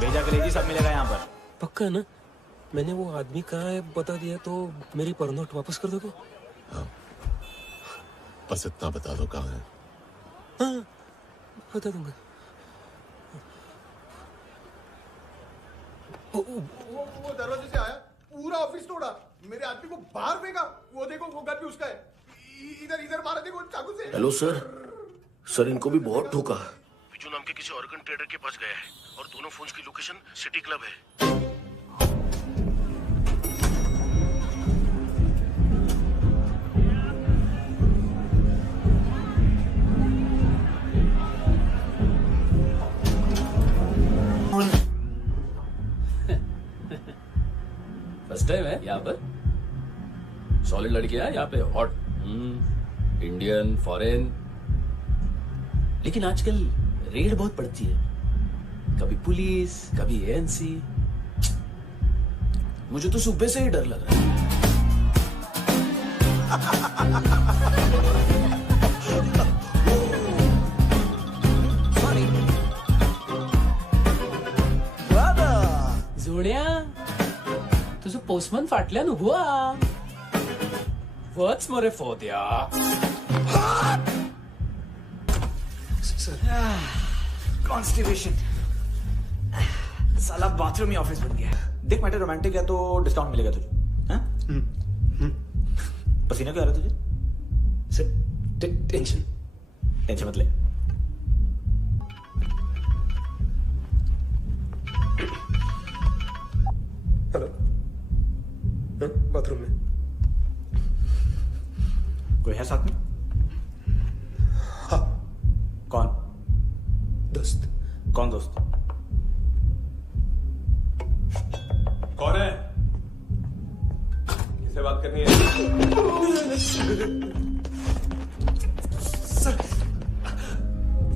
भेजा कलेजी सब मिलेगा यहाँ पर। पक्का ना? मैंने वो आदमी कहाँ है बता दिया तो मेरी पर नोट वापस कर दोगे? हाँ, बस इतना बता दो कहाँ है। हाँ, बता दूंगा। वो दरवाजे से आया, पूरा ऑफिस तोड़ा, मेरे आदमी को बाहर फेंका। वो देखो, वो गन भी उसका है। इधर मारा, देखो चाकू से। हेलो सर, सर इनको भी बहुत ठोका। बिजू नाम के किसी ऑर्गन ट्रेडर के पास गया है और दोनों फोन्स की लोकेशन सिटी क्लब है। फर्स्ट टाइम है यहाँ पर। सॉलिड लड़की है यहाँ पे, हॉट, इंडियन, फॉरेन। लेकिन आजकल रेड बहुत पड़ती है, कभी पुलिस, कभी एएनसी। मुझे तो सुबह से ही डर लग रहा है। जोड्या, तुझं पोस्टमन फाटल्यान उभो हा. वच मरे फोद्या. कॉन्स्टिपेशन, साला बाथरूम ही ऑफिस बन गया। देख मैटर रोमांटिक है तो डिस्काउंट मिलेगा तुझे। हाँ? पसीना क्यों आ रहा है तुझे? सर टेंशन मत ले। हेलो, बाथरूम में कोई है साथ में? हाँ। कौन? दोस्त। कौन दोस्त? कौन है? किससे बात करनी है? सर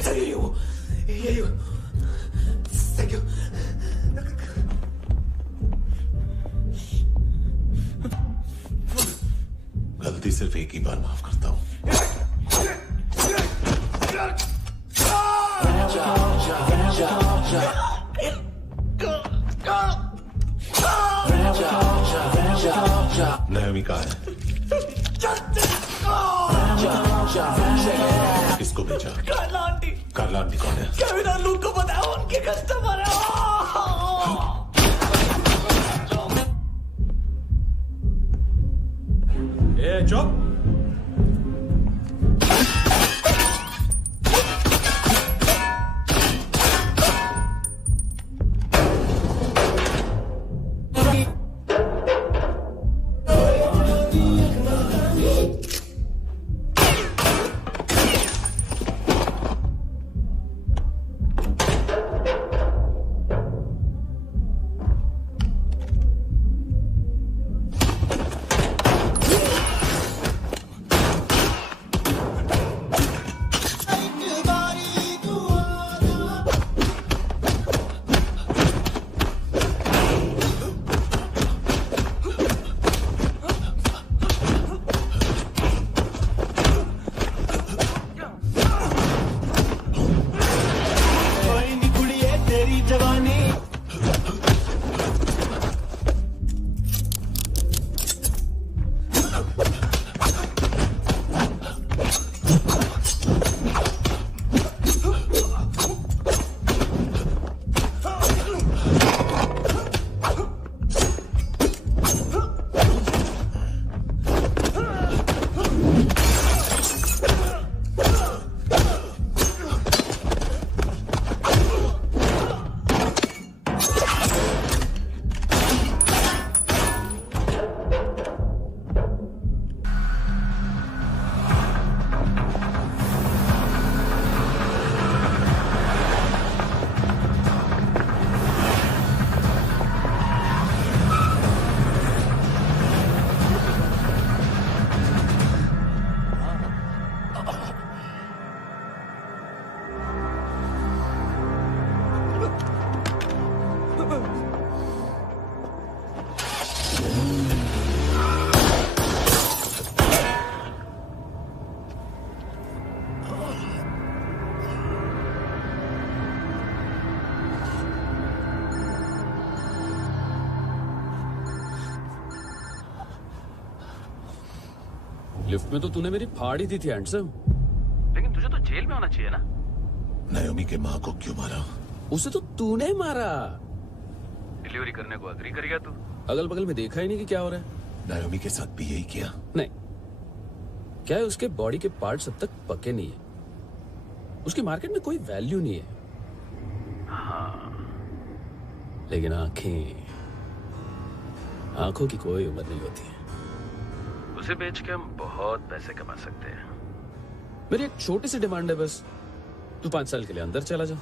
यही हो, यही हो। Thank you. गलती सिर्फ एक ही बार माफ करता हूं। नायोमी कहाँ है? किसको भेजा? कार्ला आंटी। कार्ला आंटी कौन है? केविन और लूक को बताया, उनके कस्टमर है। ए चुप। लिफ्ट में तो तूने मेरी फाड़ ही दी थी हैंडसम। लेकिन तुझे तो जेल में होना चाहिए ना। नायोमी के माँ को क्यों मारा? उसे तो तूने मारा। डिलीवरी करने को अग्री कर गया तू। अगल बगल में देखा ही नहीं कि क्या हो रहा है। नायोमी के साथ भी यही किया? नहीं, क्या है उसके बॉडी के पार्ट्स अब तक पके नहीं है। उसकी मार्केट में कोई वैल्यू नहीं है। हाँ। लेकिन आंखों की कोई उम्र नहीं होती है। उसे बेच के हम बहुत पैसे कमा सकते हैं। मेरी एक छोटी सी डिमांड है बस, तू 5 साल के लिए अंदर चला जा,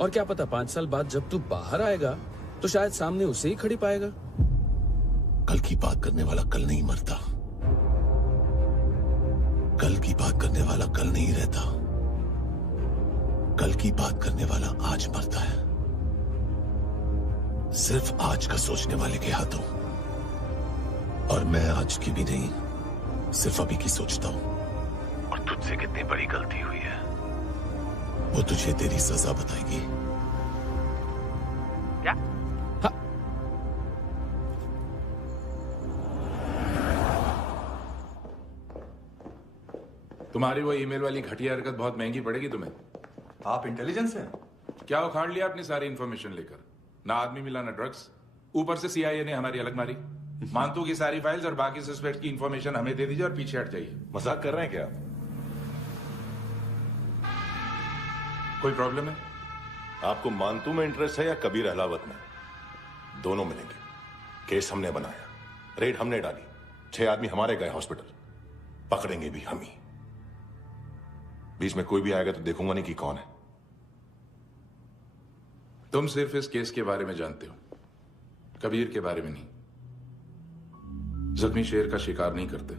और क्या पता 5 साल बाद जब तू बाहर आएगा तो शायद सामने उसे ही खड़ी पाएगा। कल की बात करने वाला कल नहीं मरता। कल की बात करने वाला कल नहीं रहता। कल की बात करने वाला आज मरता है। सिर्फ आज का सोचने वाले के हाथों। और मैं आज की भी नहीं, सिर्फ अभी की सोचता हूं। और तुझसे कितनी बड़ी गलती हुई है वो तुझे तेरी सजा बताएगी। क्या? हाँ। तुम्हारी वो ईमेल वाली घटिया हरकत बहुत महंगी पड़ेगी तुम्हें। आप इंटेलिजेंस हैं? क्या उखाड़ लिया अपनी सारी इंफॉर्मेशन लेकर? ना आदमी मिला ना ड्रग्स, ऊपर से सीआईए ने हमारी अलग मारी। मानतू की सारी फाइल्स और बाकी सस्पेक्ट की इंफॉर्मेशन हमें दे दीजिए और पीछे हट जाइए। मजाक कर रहे हैं क्या? कोई प्रॉब्लम है? आपको मानतू में इंटरेस्ट है या कबीर अहलावत में? दोनों मिलेंगे। केस हमने बनाया, रेड हमने डाली, 6 आदमी हमारे गए हॉस्पिटल, पकड़ेंगे भी हम ही। बीच में कोई भी आएगा तो देखूंगा नहीं कि कौन है। तुम सिर्फ इस केस के बारे में जानते हो, कबीर के बारे में नहीं। जख्मी शेर का शिकार नहीं करते।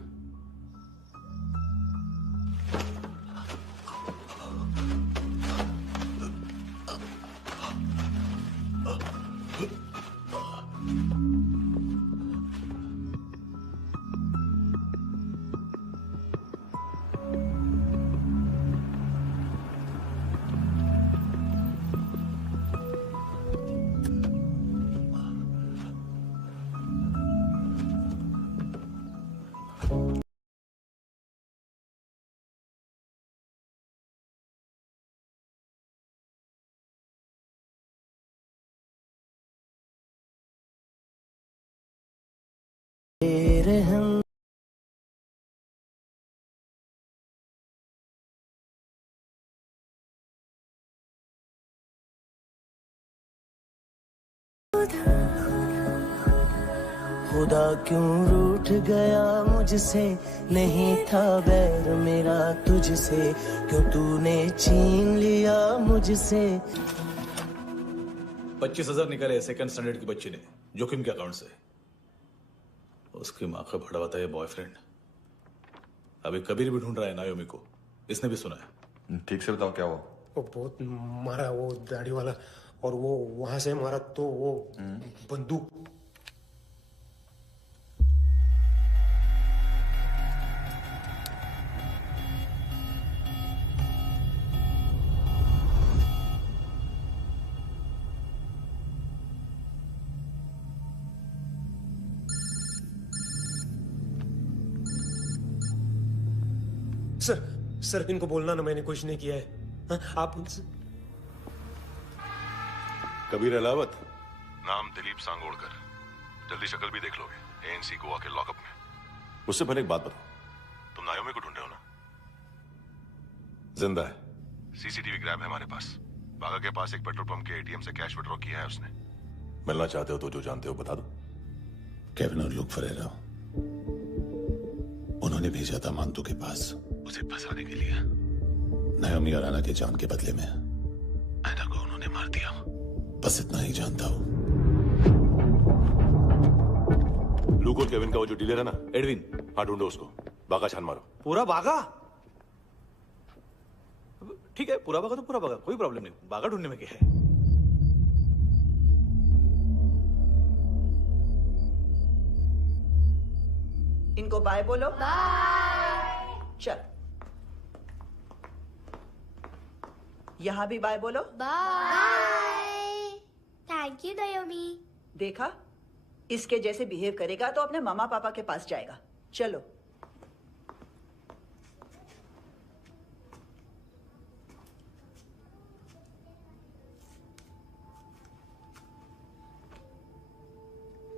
खुदा क्यों रूठ गया मुझसे, नहीं था बैर मेरा तुझसे, क्यों तूने छीन लिया मुझसे। 25,000 निकाले सेकंड स्टैंडर्ड की बच्ची ने जोखिम के अकाउंट से। उसकी माँ का भड़वाता है बॉयफ्रेंड। अभी कबीर भी ढूंढ रहा है नायोमी को, इसने भी सुना है। ठीक से बताओ क्या हुआ। वो बहुत मारा, वो दाढ़ी वाला, और वो वहां से मारा तो वो बंदूक। सर इनको बोलना ना मैंने कुछ नहीं किया है। हाँ, आप उनसे। कबीर अलावत, नाम दिलीप सांगोड़कर। जल्दी शक्ल भी देख लोगे एएनसी गोवा के लॉकअप में। मुझसे पहले एक बात बताओ, तुम नायोमी को ढूंढे हो ना? जिंदा है, सीसीटीवी ग्रैब है हमारे पास। बागा के पास एक पेट्रोल पंप के एटीएम से कैश विड्रॉ किया है उसने। मिलना चाहते हो तो जो जानते हो बता दो। केविन और लुक फरेरा, उन्होंने भेजा था मांतू के पास उसे फंसाने के लिए। नायोमी और आना के जान के बदले में आना को उन्होंने मार दिया। बस इतना ही जानता हूं। लूक और केविन का वो जो डीलर है ना, एडविन, हाँ ढूंढो उसको। बागा छान मारो। पूरा बागा? ठीक है, पूरा बागा तो पूरा बागा, कोई प्रॉब्लम नहीं। बागा ढूंढने में क्या है? इनको बाय बोलो। बाय। चल, यहां भी बाय बोलो। बाय। Thank you नायोमी। देखा, इसके जैसे बिहेव करेगा तो अपने मामा पापा के पास जाएगा। चलो।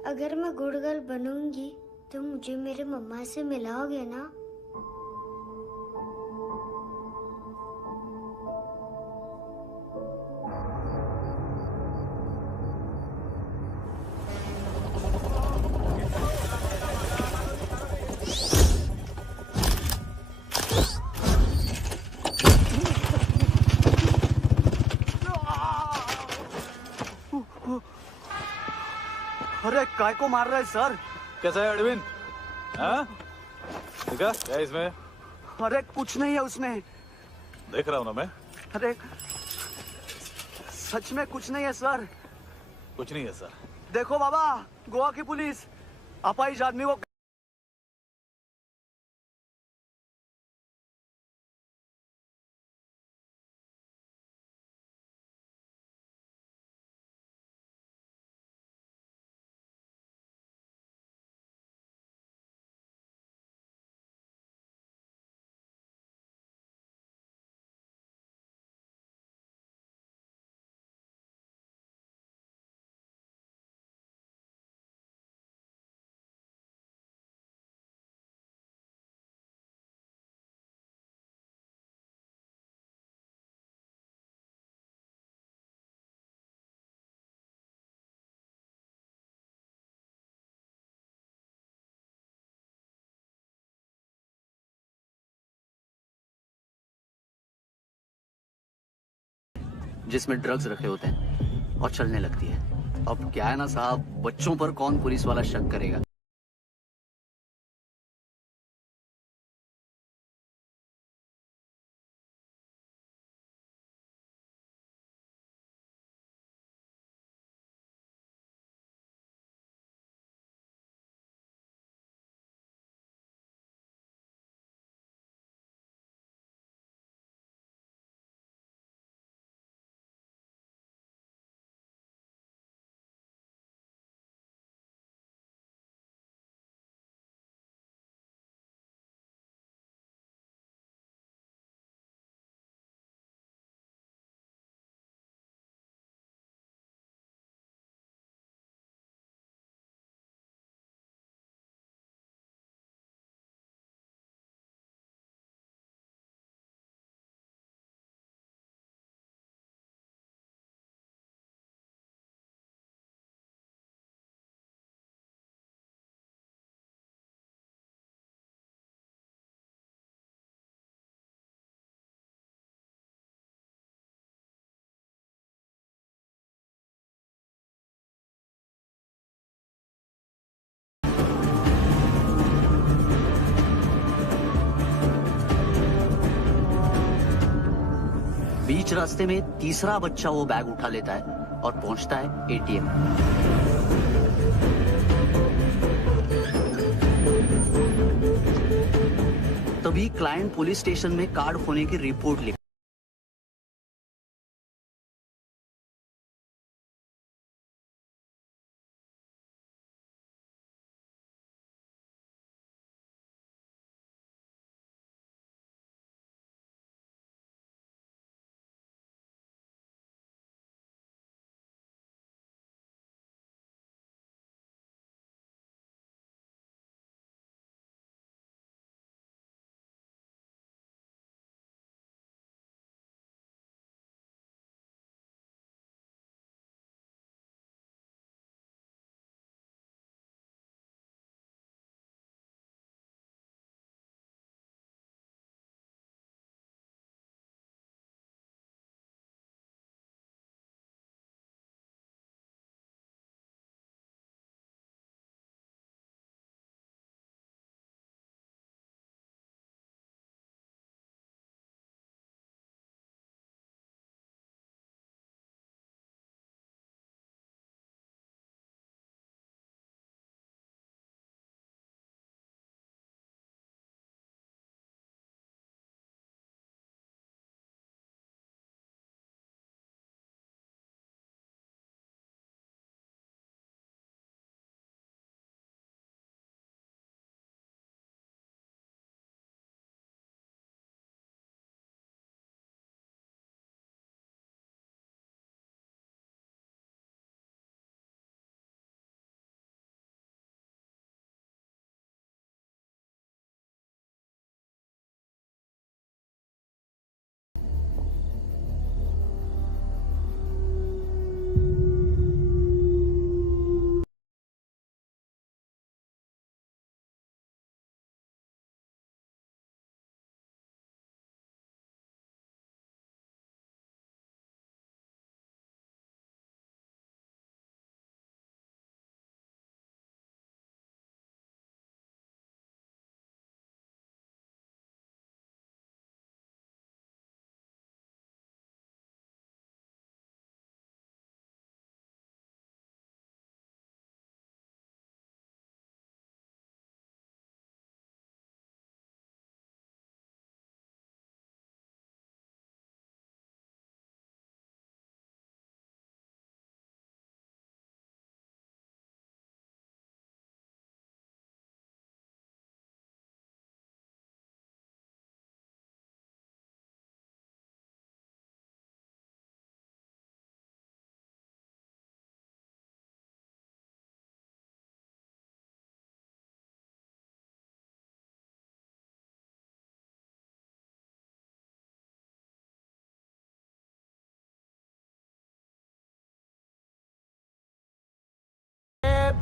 अगर मैं गुड गर्ल बनूंगी तो मुझे मेरे मम्मा से मिलाओगे ना? अरे काय को मार रहा है सर? कैसा है एडविन? हाँ? देखा क्या इसमें? अरे कुछ नहीं है उसमें। देख रहा हूं ना मैं। अरे सच में कुछ नहीं है सर। कुछ नहीं है सर। देखो बाबा, गोवा की पुलिस अपाहिज आदमी को जिसमें ड्रग्स रखे होते हैं और चलने लगती है। अब क्या है ना साहब, बच्चों पर कौन पुलिस वाला शक करेगा? बीच रास्ते में तीसरा बच्चा वो बैग उठा लेता है और पहुंचता है एटीएम। तभी क्लाइंट पुलिस स्टेशन में कार्ड खोने की रिपोर्ट लिख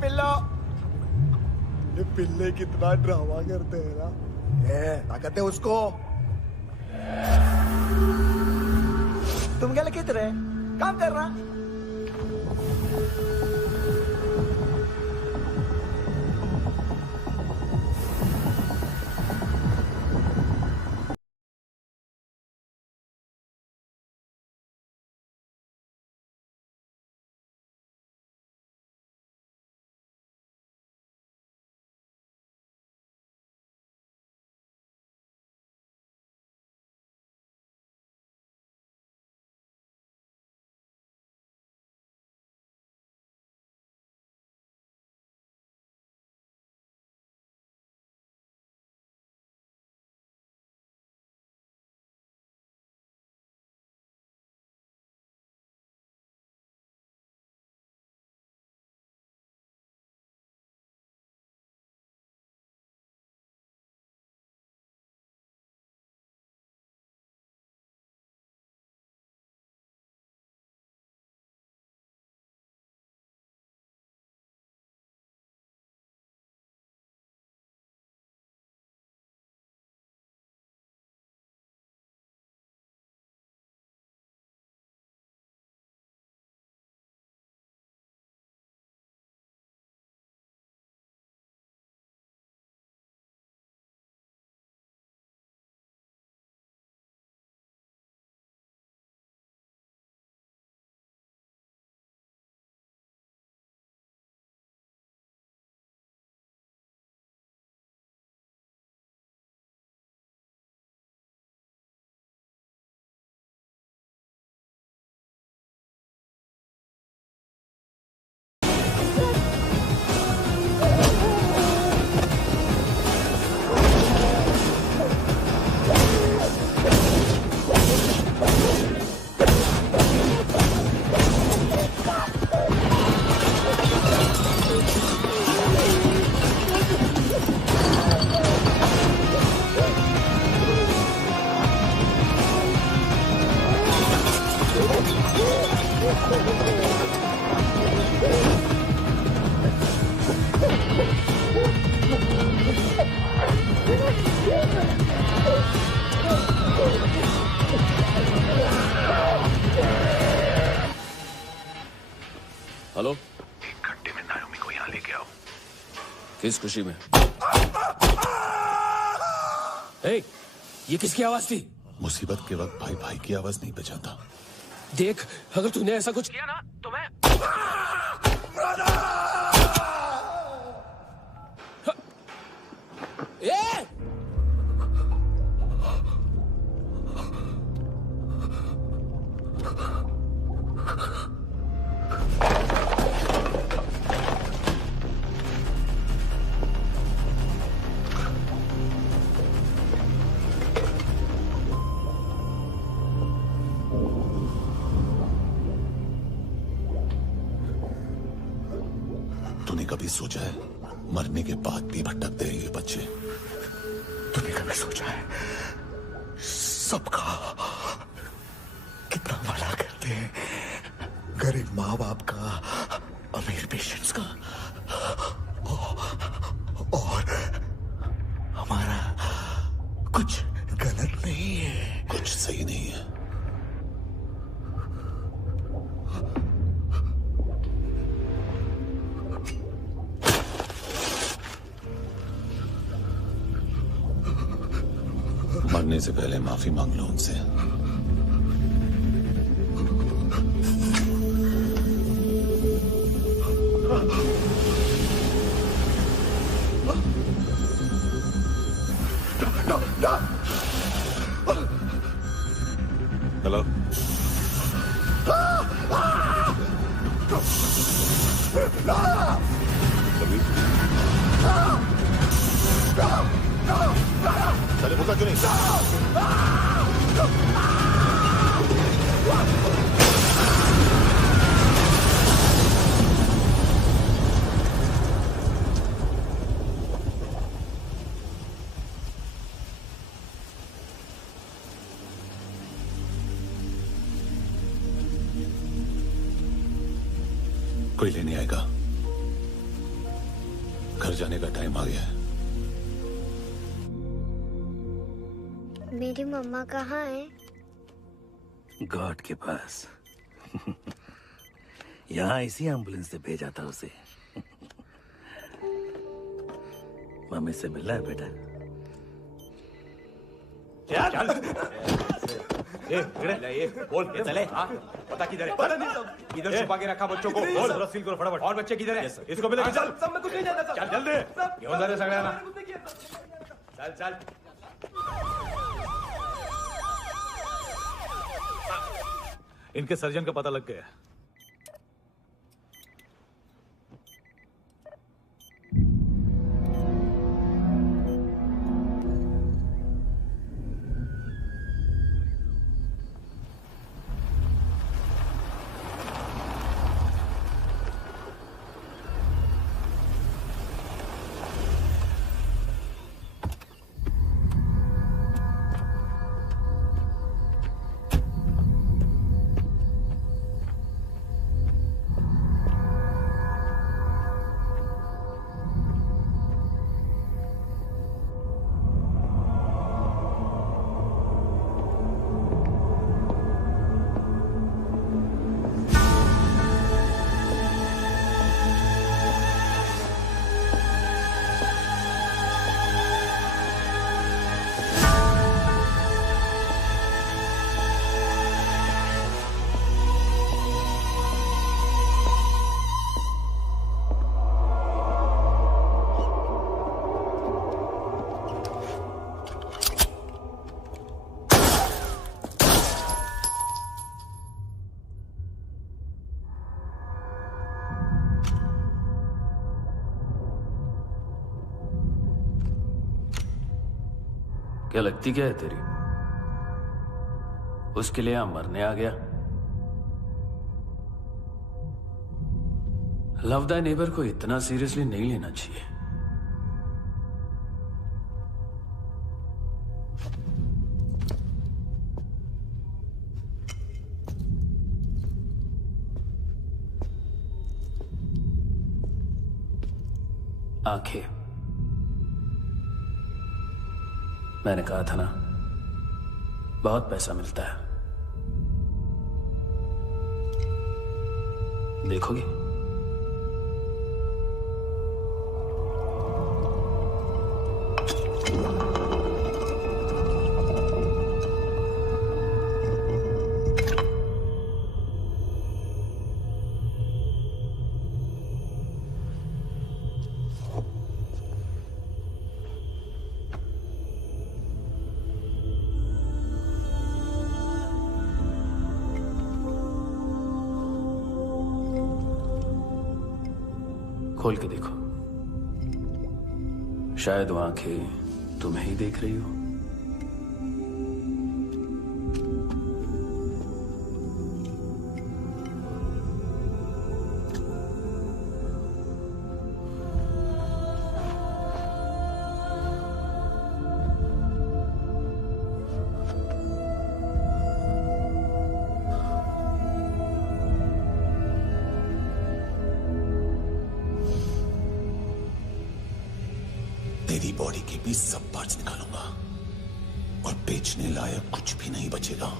पिल्लो। ये पिल्ले कितना ड्रामा करते हैं ना। ताकत है उसको। तुम क्या लिखित रहे? काम कर रहा किस खुशी में? ए, ये किसकी आवाज थी? मुसीबत के वक्त भाई भाई की आवाज नहीं बचाता। देख, अगर तूने ऐसा कुछ किया ना तो मैं तूने कभी सोचा है मरने के बाद भी भटकते हैं ये बच्चे? तूने कभी सोचा है सबका कितना भला करते हैं? गरीब माँ बाप का, अमीर पेशेंट्स का, और हमारा कुछ गलत नहीं है, कुछ सही नहीं है। मरने से पहले माफी मांग लो उनसे। हेलो, चले भूखा क्यों नहीं? कोई लेने आएगा? घर जाने का टाइम आ गया है। मेरी मम्मा कहाँ है? गॉड के पास। यहाँ इसी एम्बुलेंस से भेजा था उसे। मम्मी से मिलना है बेटा। चल ये बोल चले। पता किधर है? इधर छुपा के रखा बच्चों को। बोल जरा सील करो फटाफट। और बच्चे किधर है? इसको भी लेके चल। सब में कुछ नहीं जानता। चल जल्दी घेऊन जा रे सगळ्यांना। चल चल। इनके सर्जन का पता लग गया। क्या लगती क्या है तेरी? उसके लिए यहां मरने आ गया? लव द नेबर को इतना सीरियसली नहीं लेना चाहिए। आंखें, मैंने कहा था ना, बहुत पैसा मिलता है। देखोगे? खोल के देखो, शायद वो आंखें तुम्हें ही देख रही हो। तेरी बॉडी के भी सब पार्ट्स निकालूंगा और बेचने लायक कुछ भी नहीं बचेगा।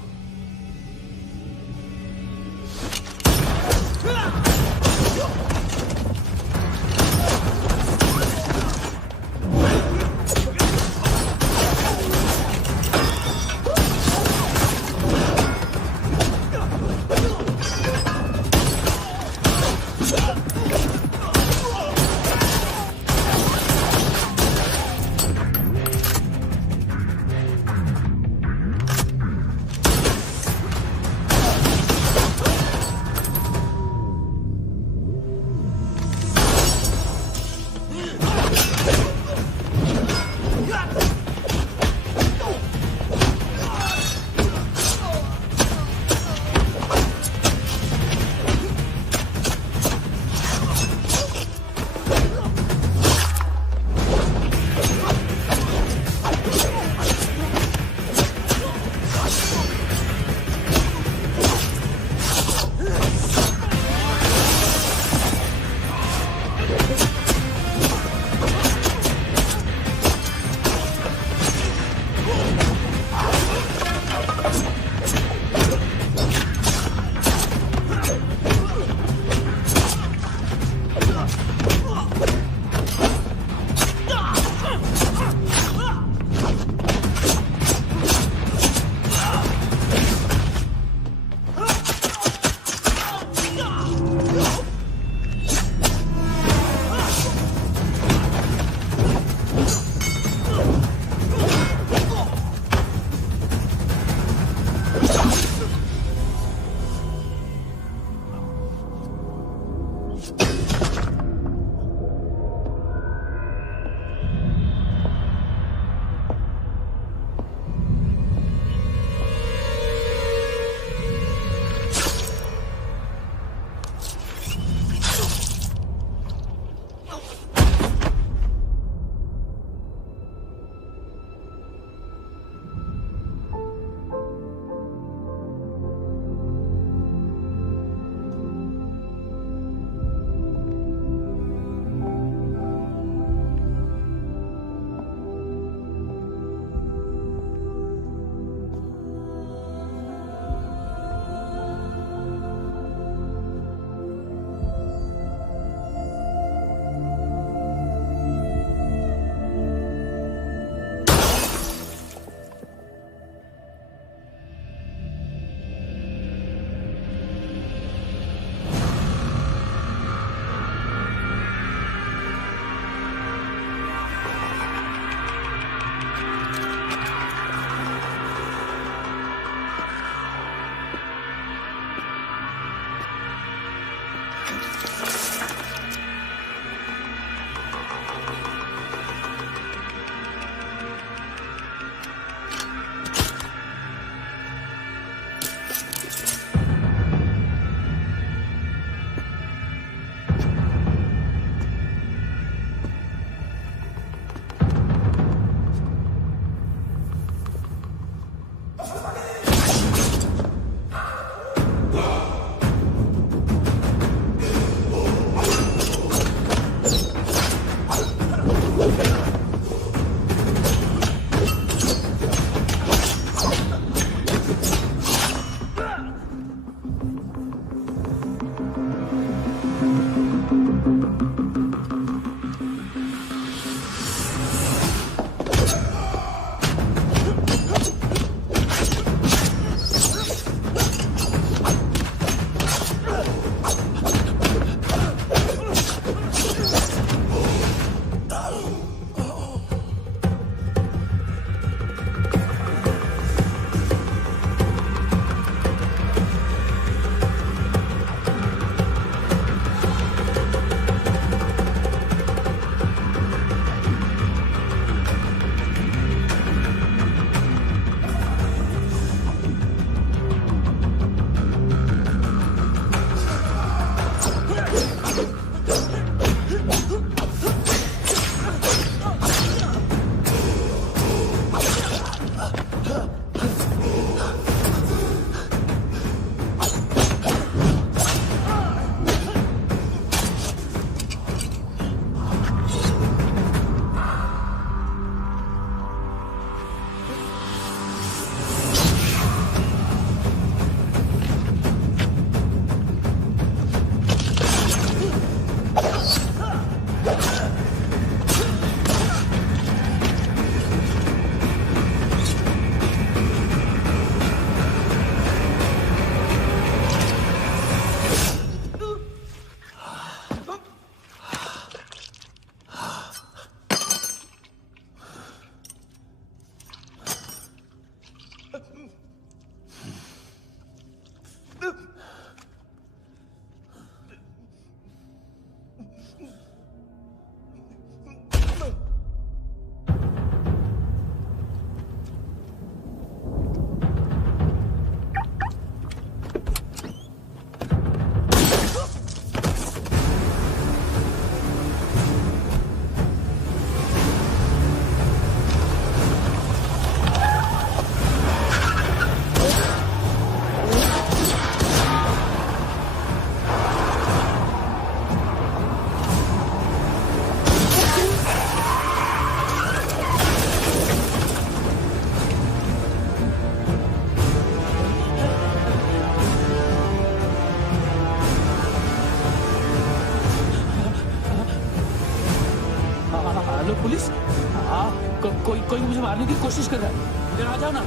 मुझे मारने की कोशिश कर रहा है। इधर आ जाओ ना।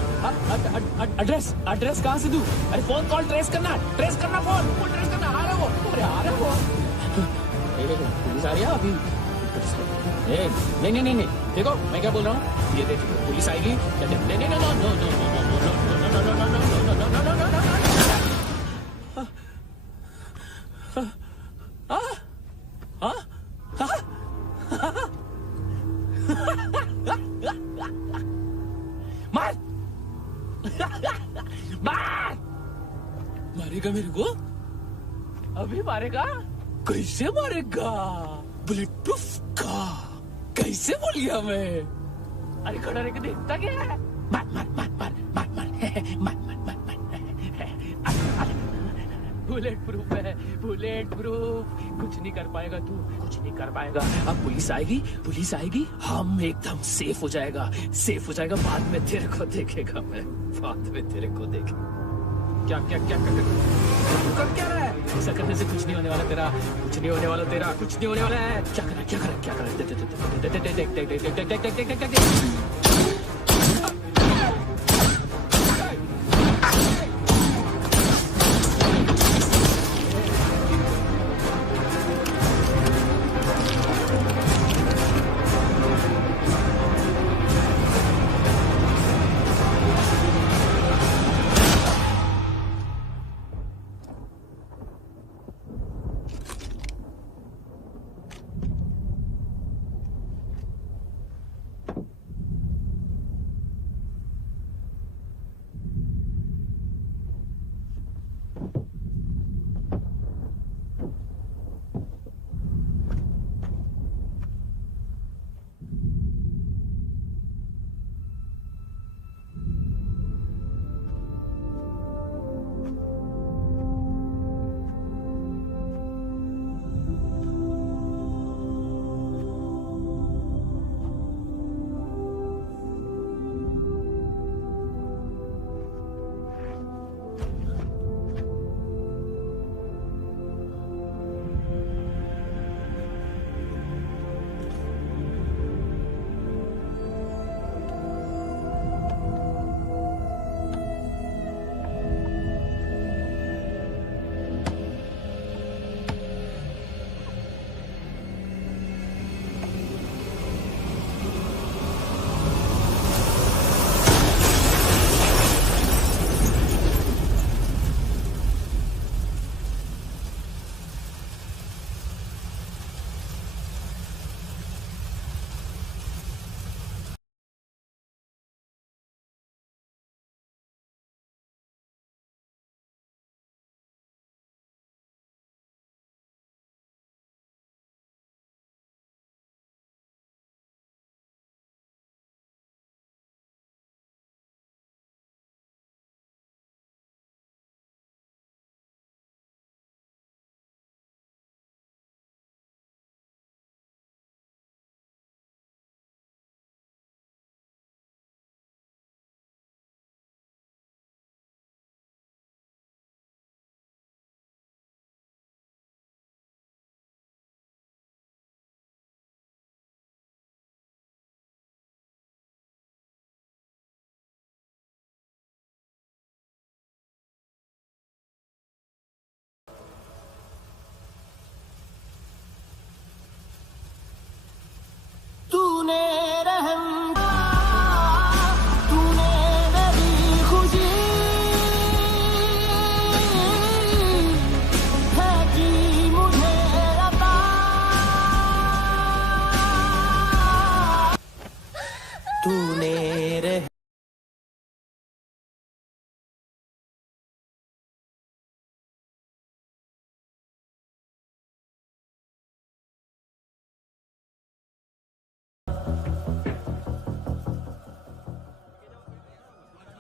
एड्रेस कहाँ से दूं? अरे फोन कॉल ट्रेस करना फोन ट्रेस करना। आ रहा वो, अरे आ रहा वो। पुलिस आ रही है अभी। नहीं, देखो मैं क्या बोल रहा हूँ, ये देखो पुलिस आएगी। मार मारेगा मेरे को? अभी मारेगा? कैसे मारेगा? बुलेट प्रूफ का कैसे बोल गया मैं? अरे खड़ा रह के देखता क्या है? मार बुलेट प्रूफ है, बुलेट प्रूफ। कुछ नहीं कर पाएगा तू, कुछ नहीं कर पाएगा। अब पुलिस आएगी, हम एकदम सेफ हो जाएगा। बाद में तेरे को देखेगा मैं, क्या कर क्या रहा है? ऐसा करने से कुछ नहीं होने वाला तेरा, कुछ नहीं होने वाला है। क्या कर देख। तूने रहम तूने मेरी खुशी है कि मुझे अता तूने रह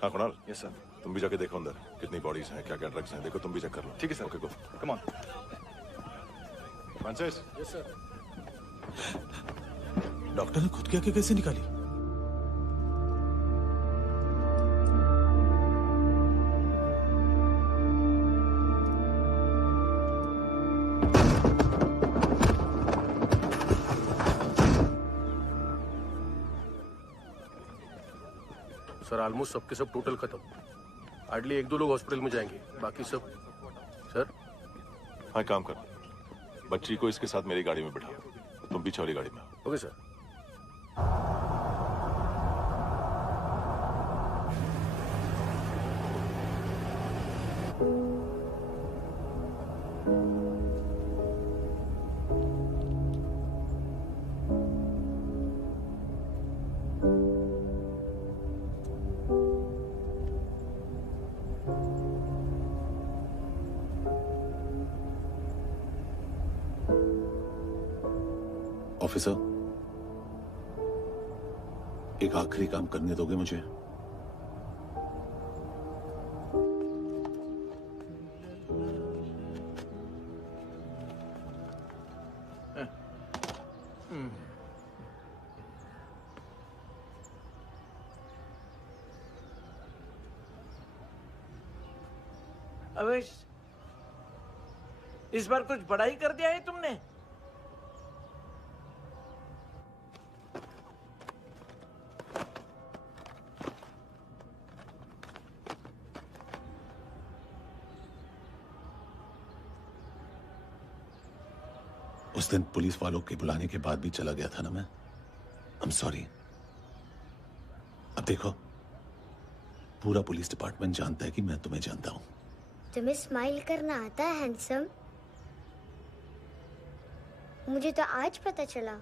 हाँ कुणाल। Yes sir. तुम भी जाके देखो अंदर कितनी बॉडीज हैं, क्या क्या ड्रग्स हैं, देखो तुम भी चेक कर लो। ठीक है sir. Okay go. Come on Francis. Yes sir. Doctor ने खुद की आंखें कैसे निकाली? सर ऑलमोस्ट सबके सब टोटल खत्म। हार्डली 1-2 लोग हॉस्पिटल में जाएंगे, बाकी सब। सर हाँ, काम कर, बच्ची को इसके साथ मेरी गाड़ी में बिठा, तुम पीछे वाली गाड़ी में। Okay sir. ऑफिसर, एक आखिरी काम करने दोगे मुझे? अवेश, इस बार कुछ बड़ा ही कर दिया है तुमने। उस दिन पुलिस वालों के बुलाने के बाद भी चला गया था ना मैं। I am sorry. अब देखो, पूरा पुलिस डिपार्टमेंट जानता है कि मैं तुम्हें जानता हूं। तुम्हें स्माइल करना आता है हैंडसम? मुझे तो आज पता चला।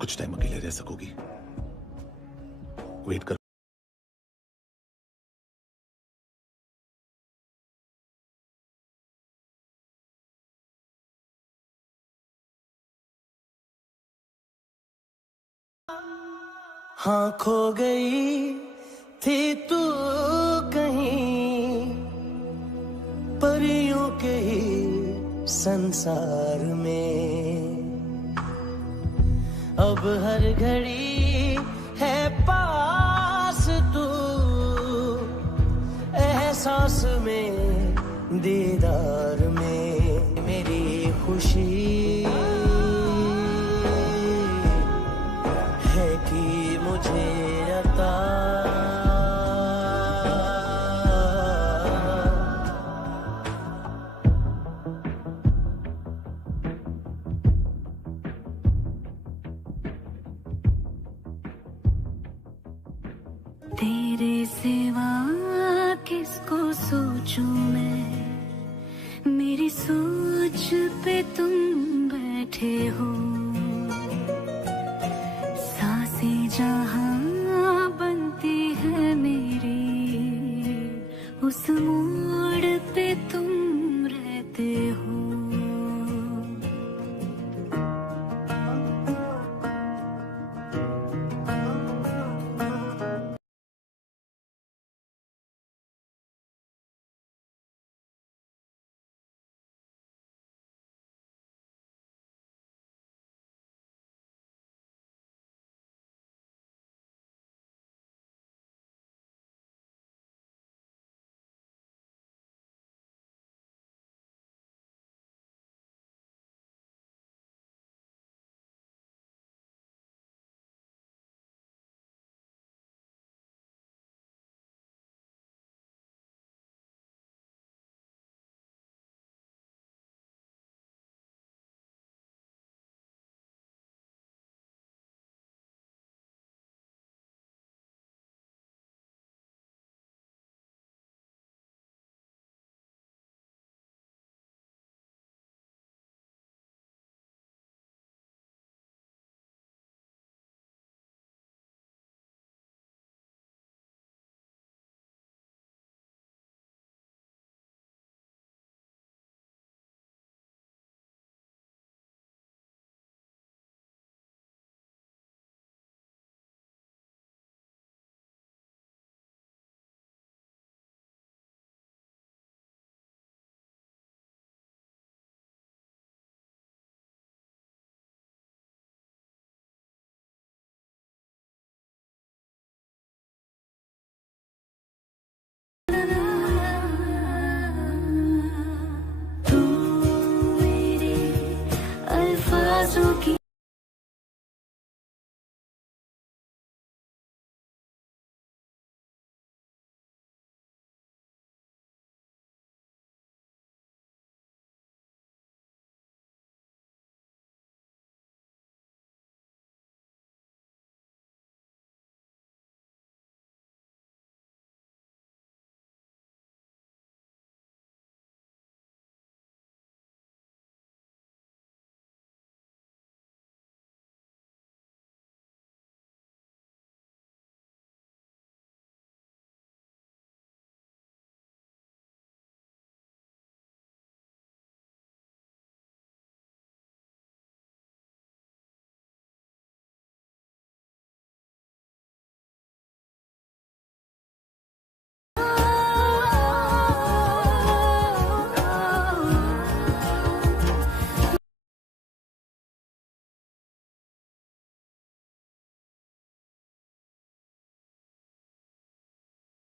कुछ टाइम अकेले रह सकोगी? वेट कर। हाँ, खो गई थी तू कहीं परियों के ही संसार में। अब हर घड़ी है पास तू, एहसास में दीदार में। मेरी खुशी है कि मुझे अता तेरे सिवा किसको सोचूं मैं, मेरी सोच पे तुम बैठे हो। सांसें जहां बनती है मेरी, उस मोड़ पे तुम रहते हो। तू मेरे अल्फाजों की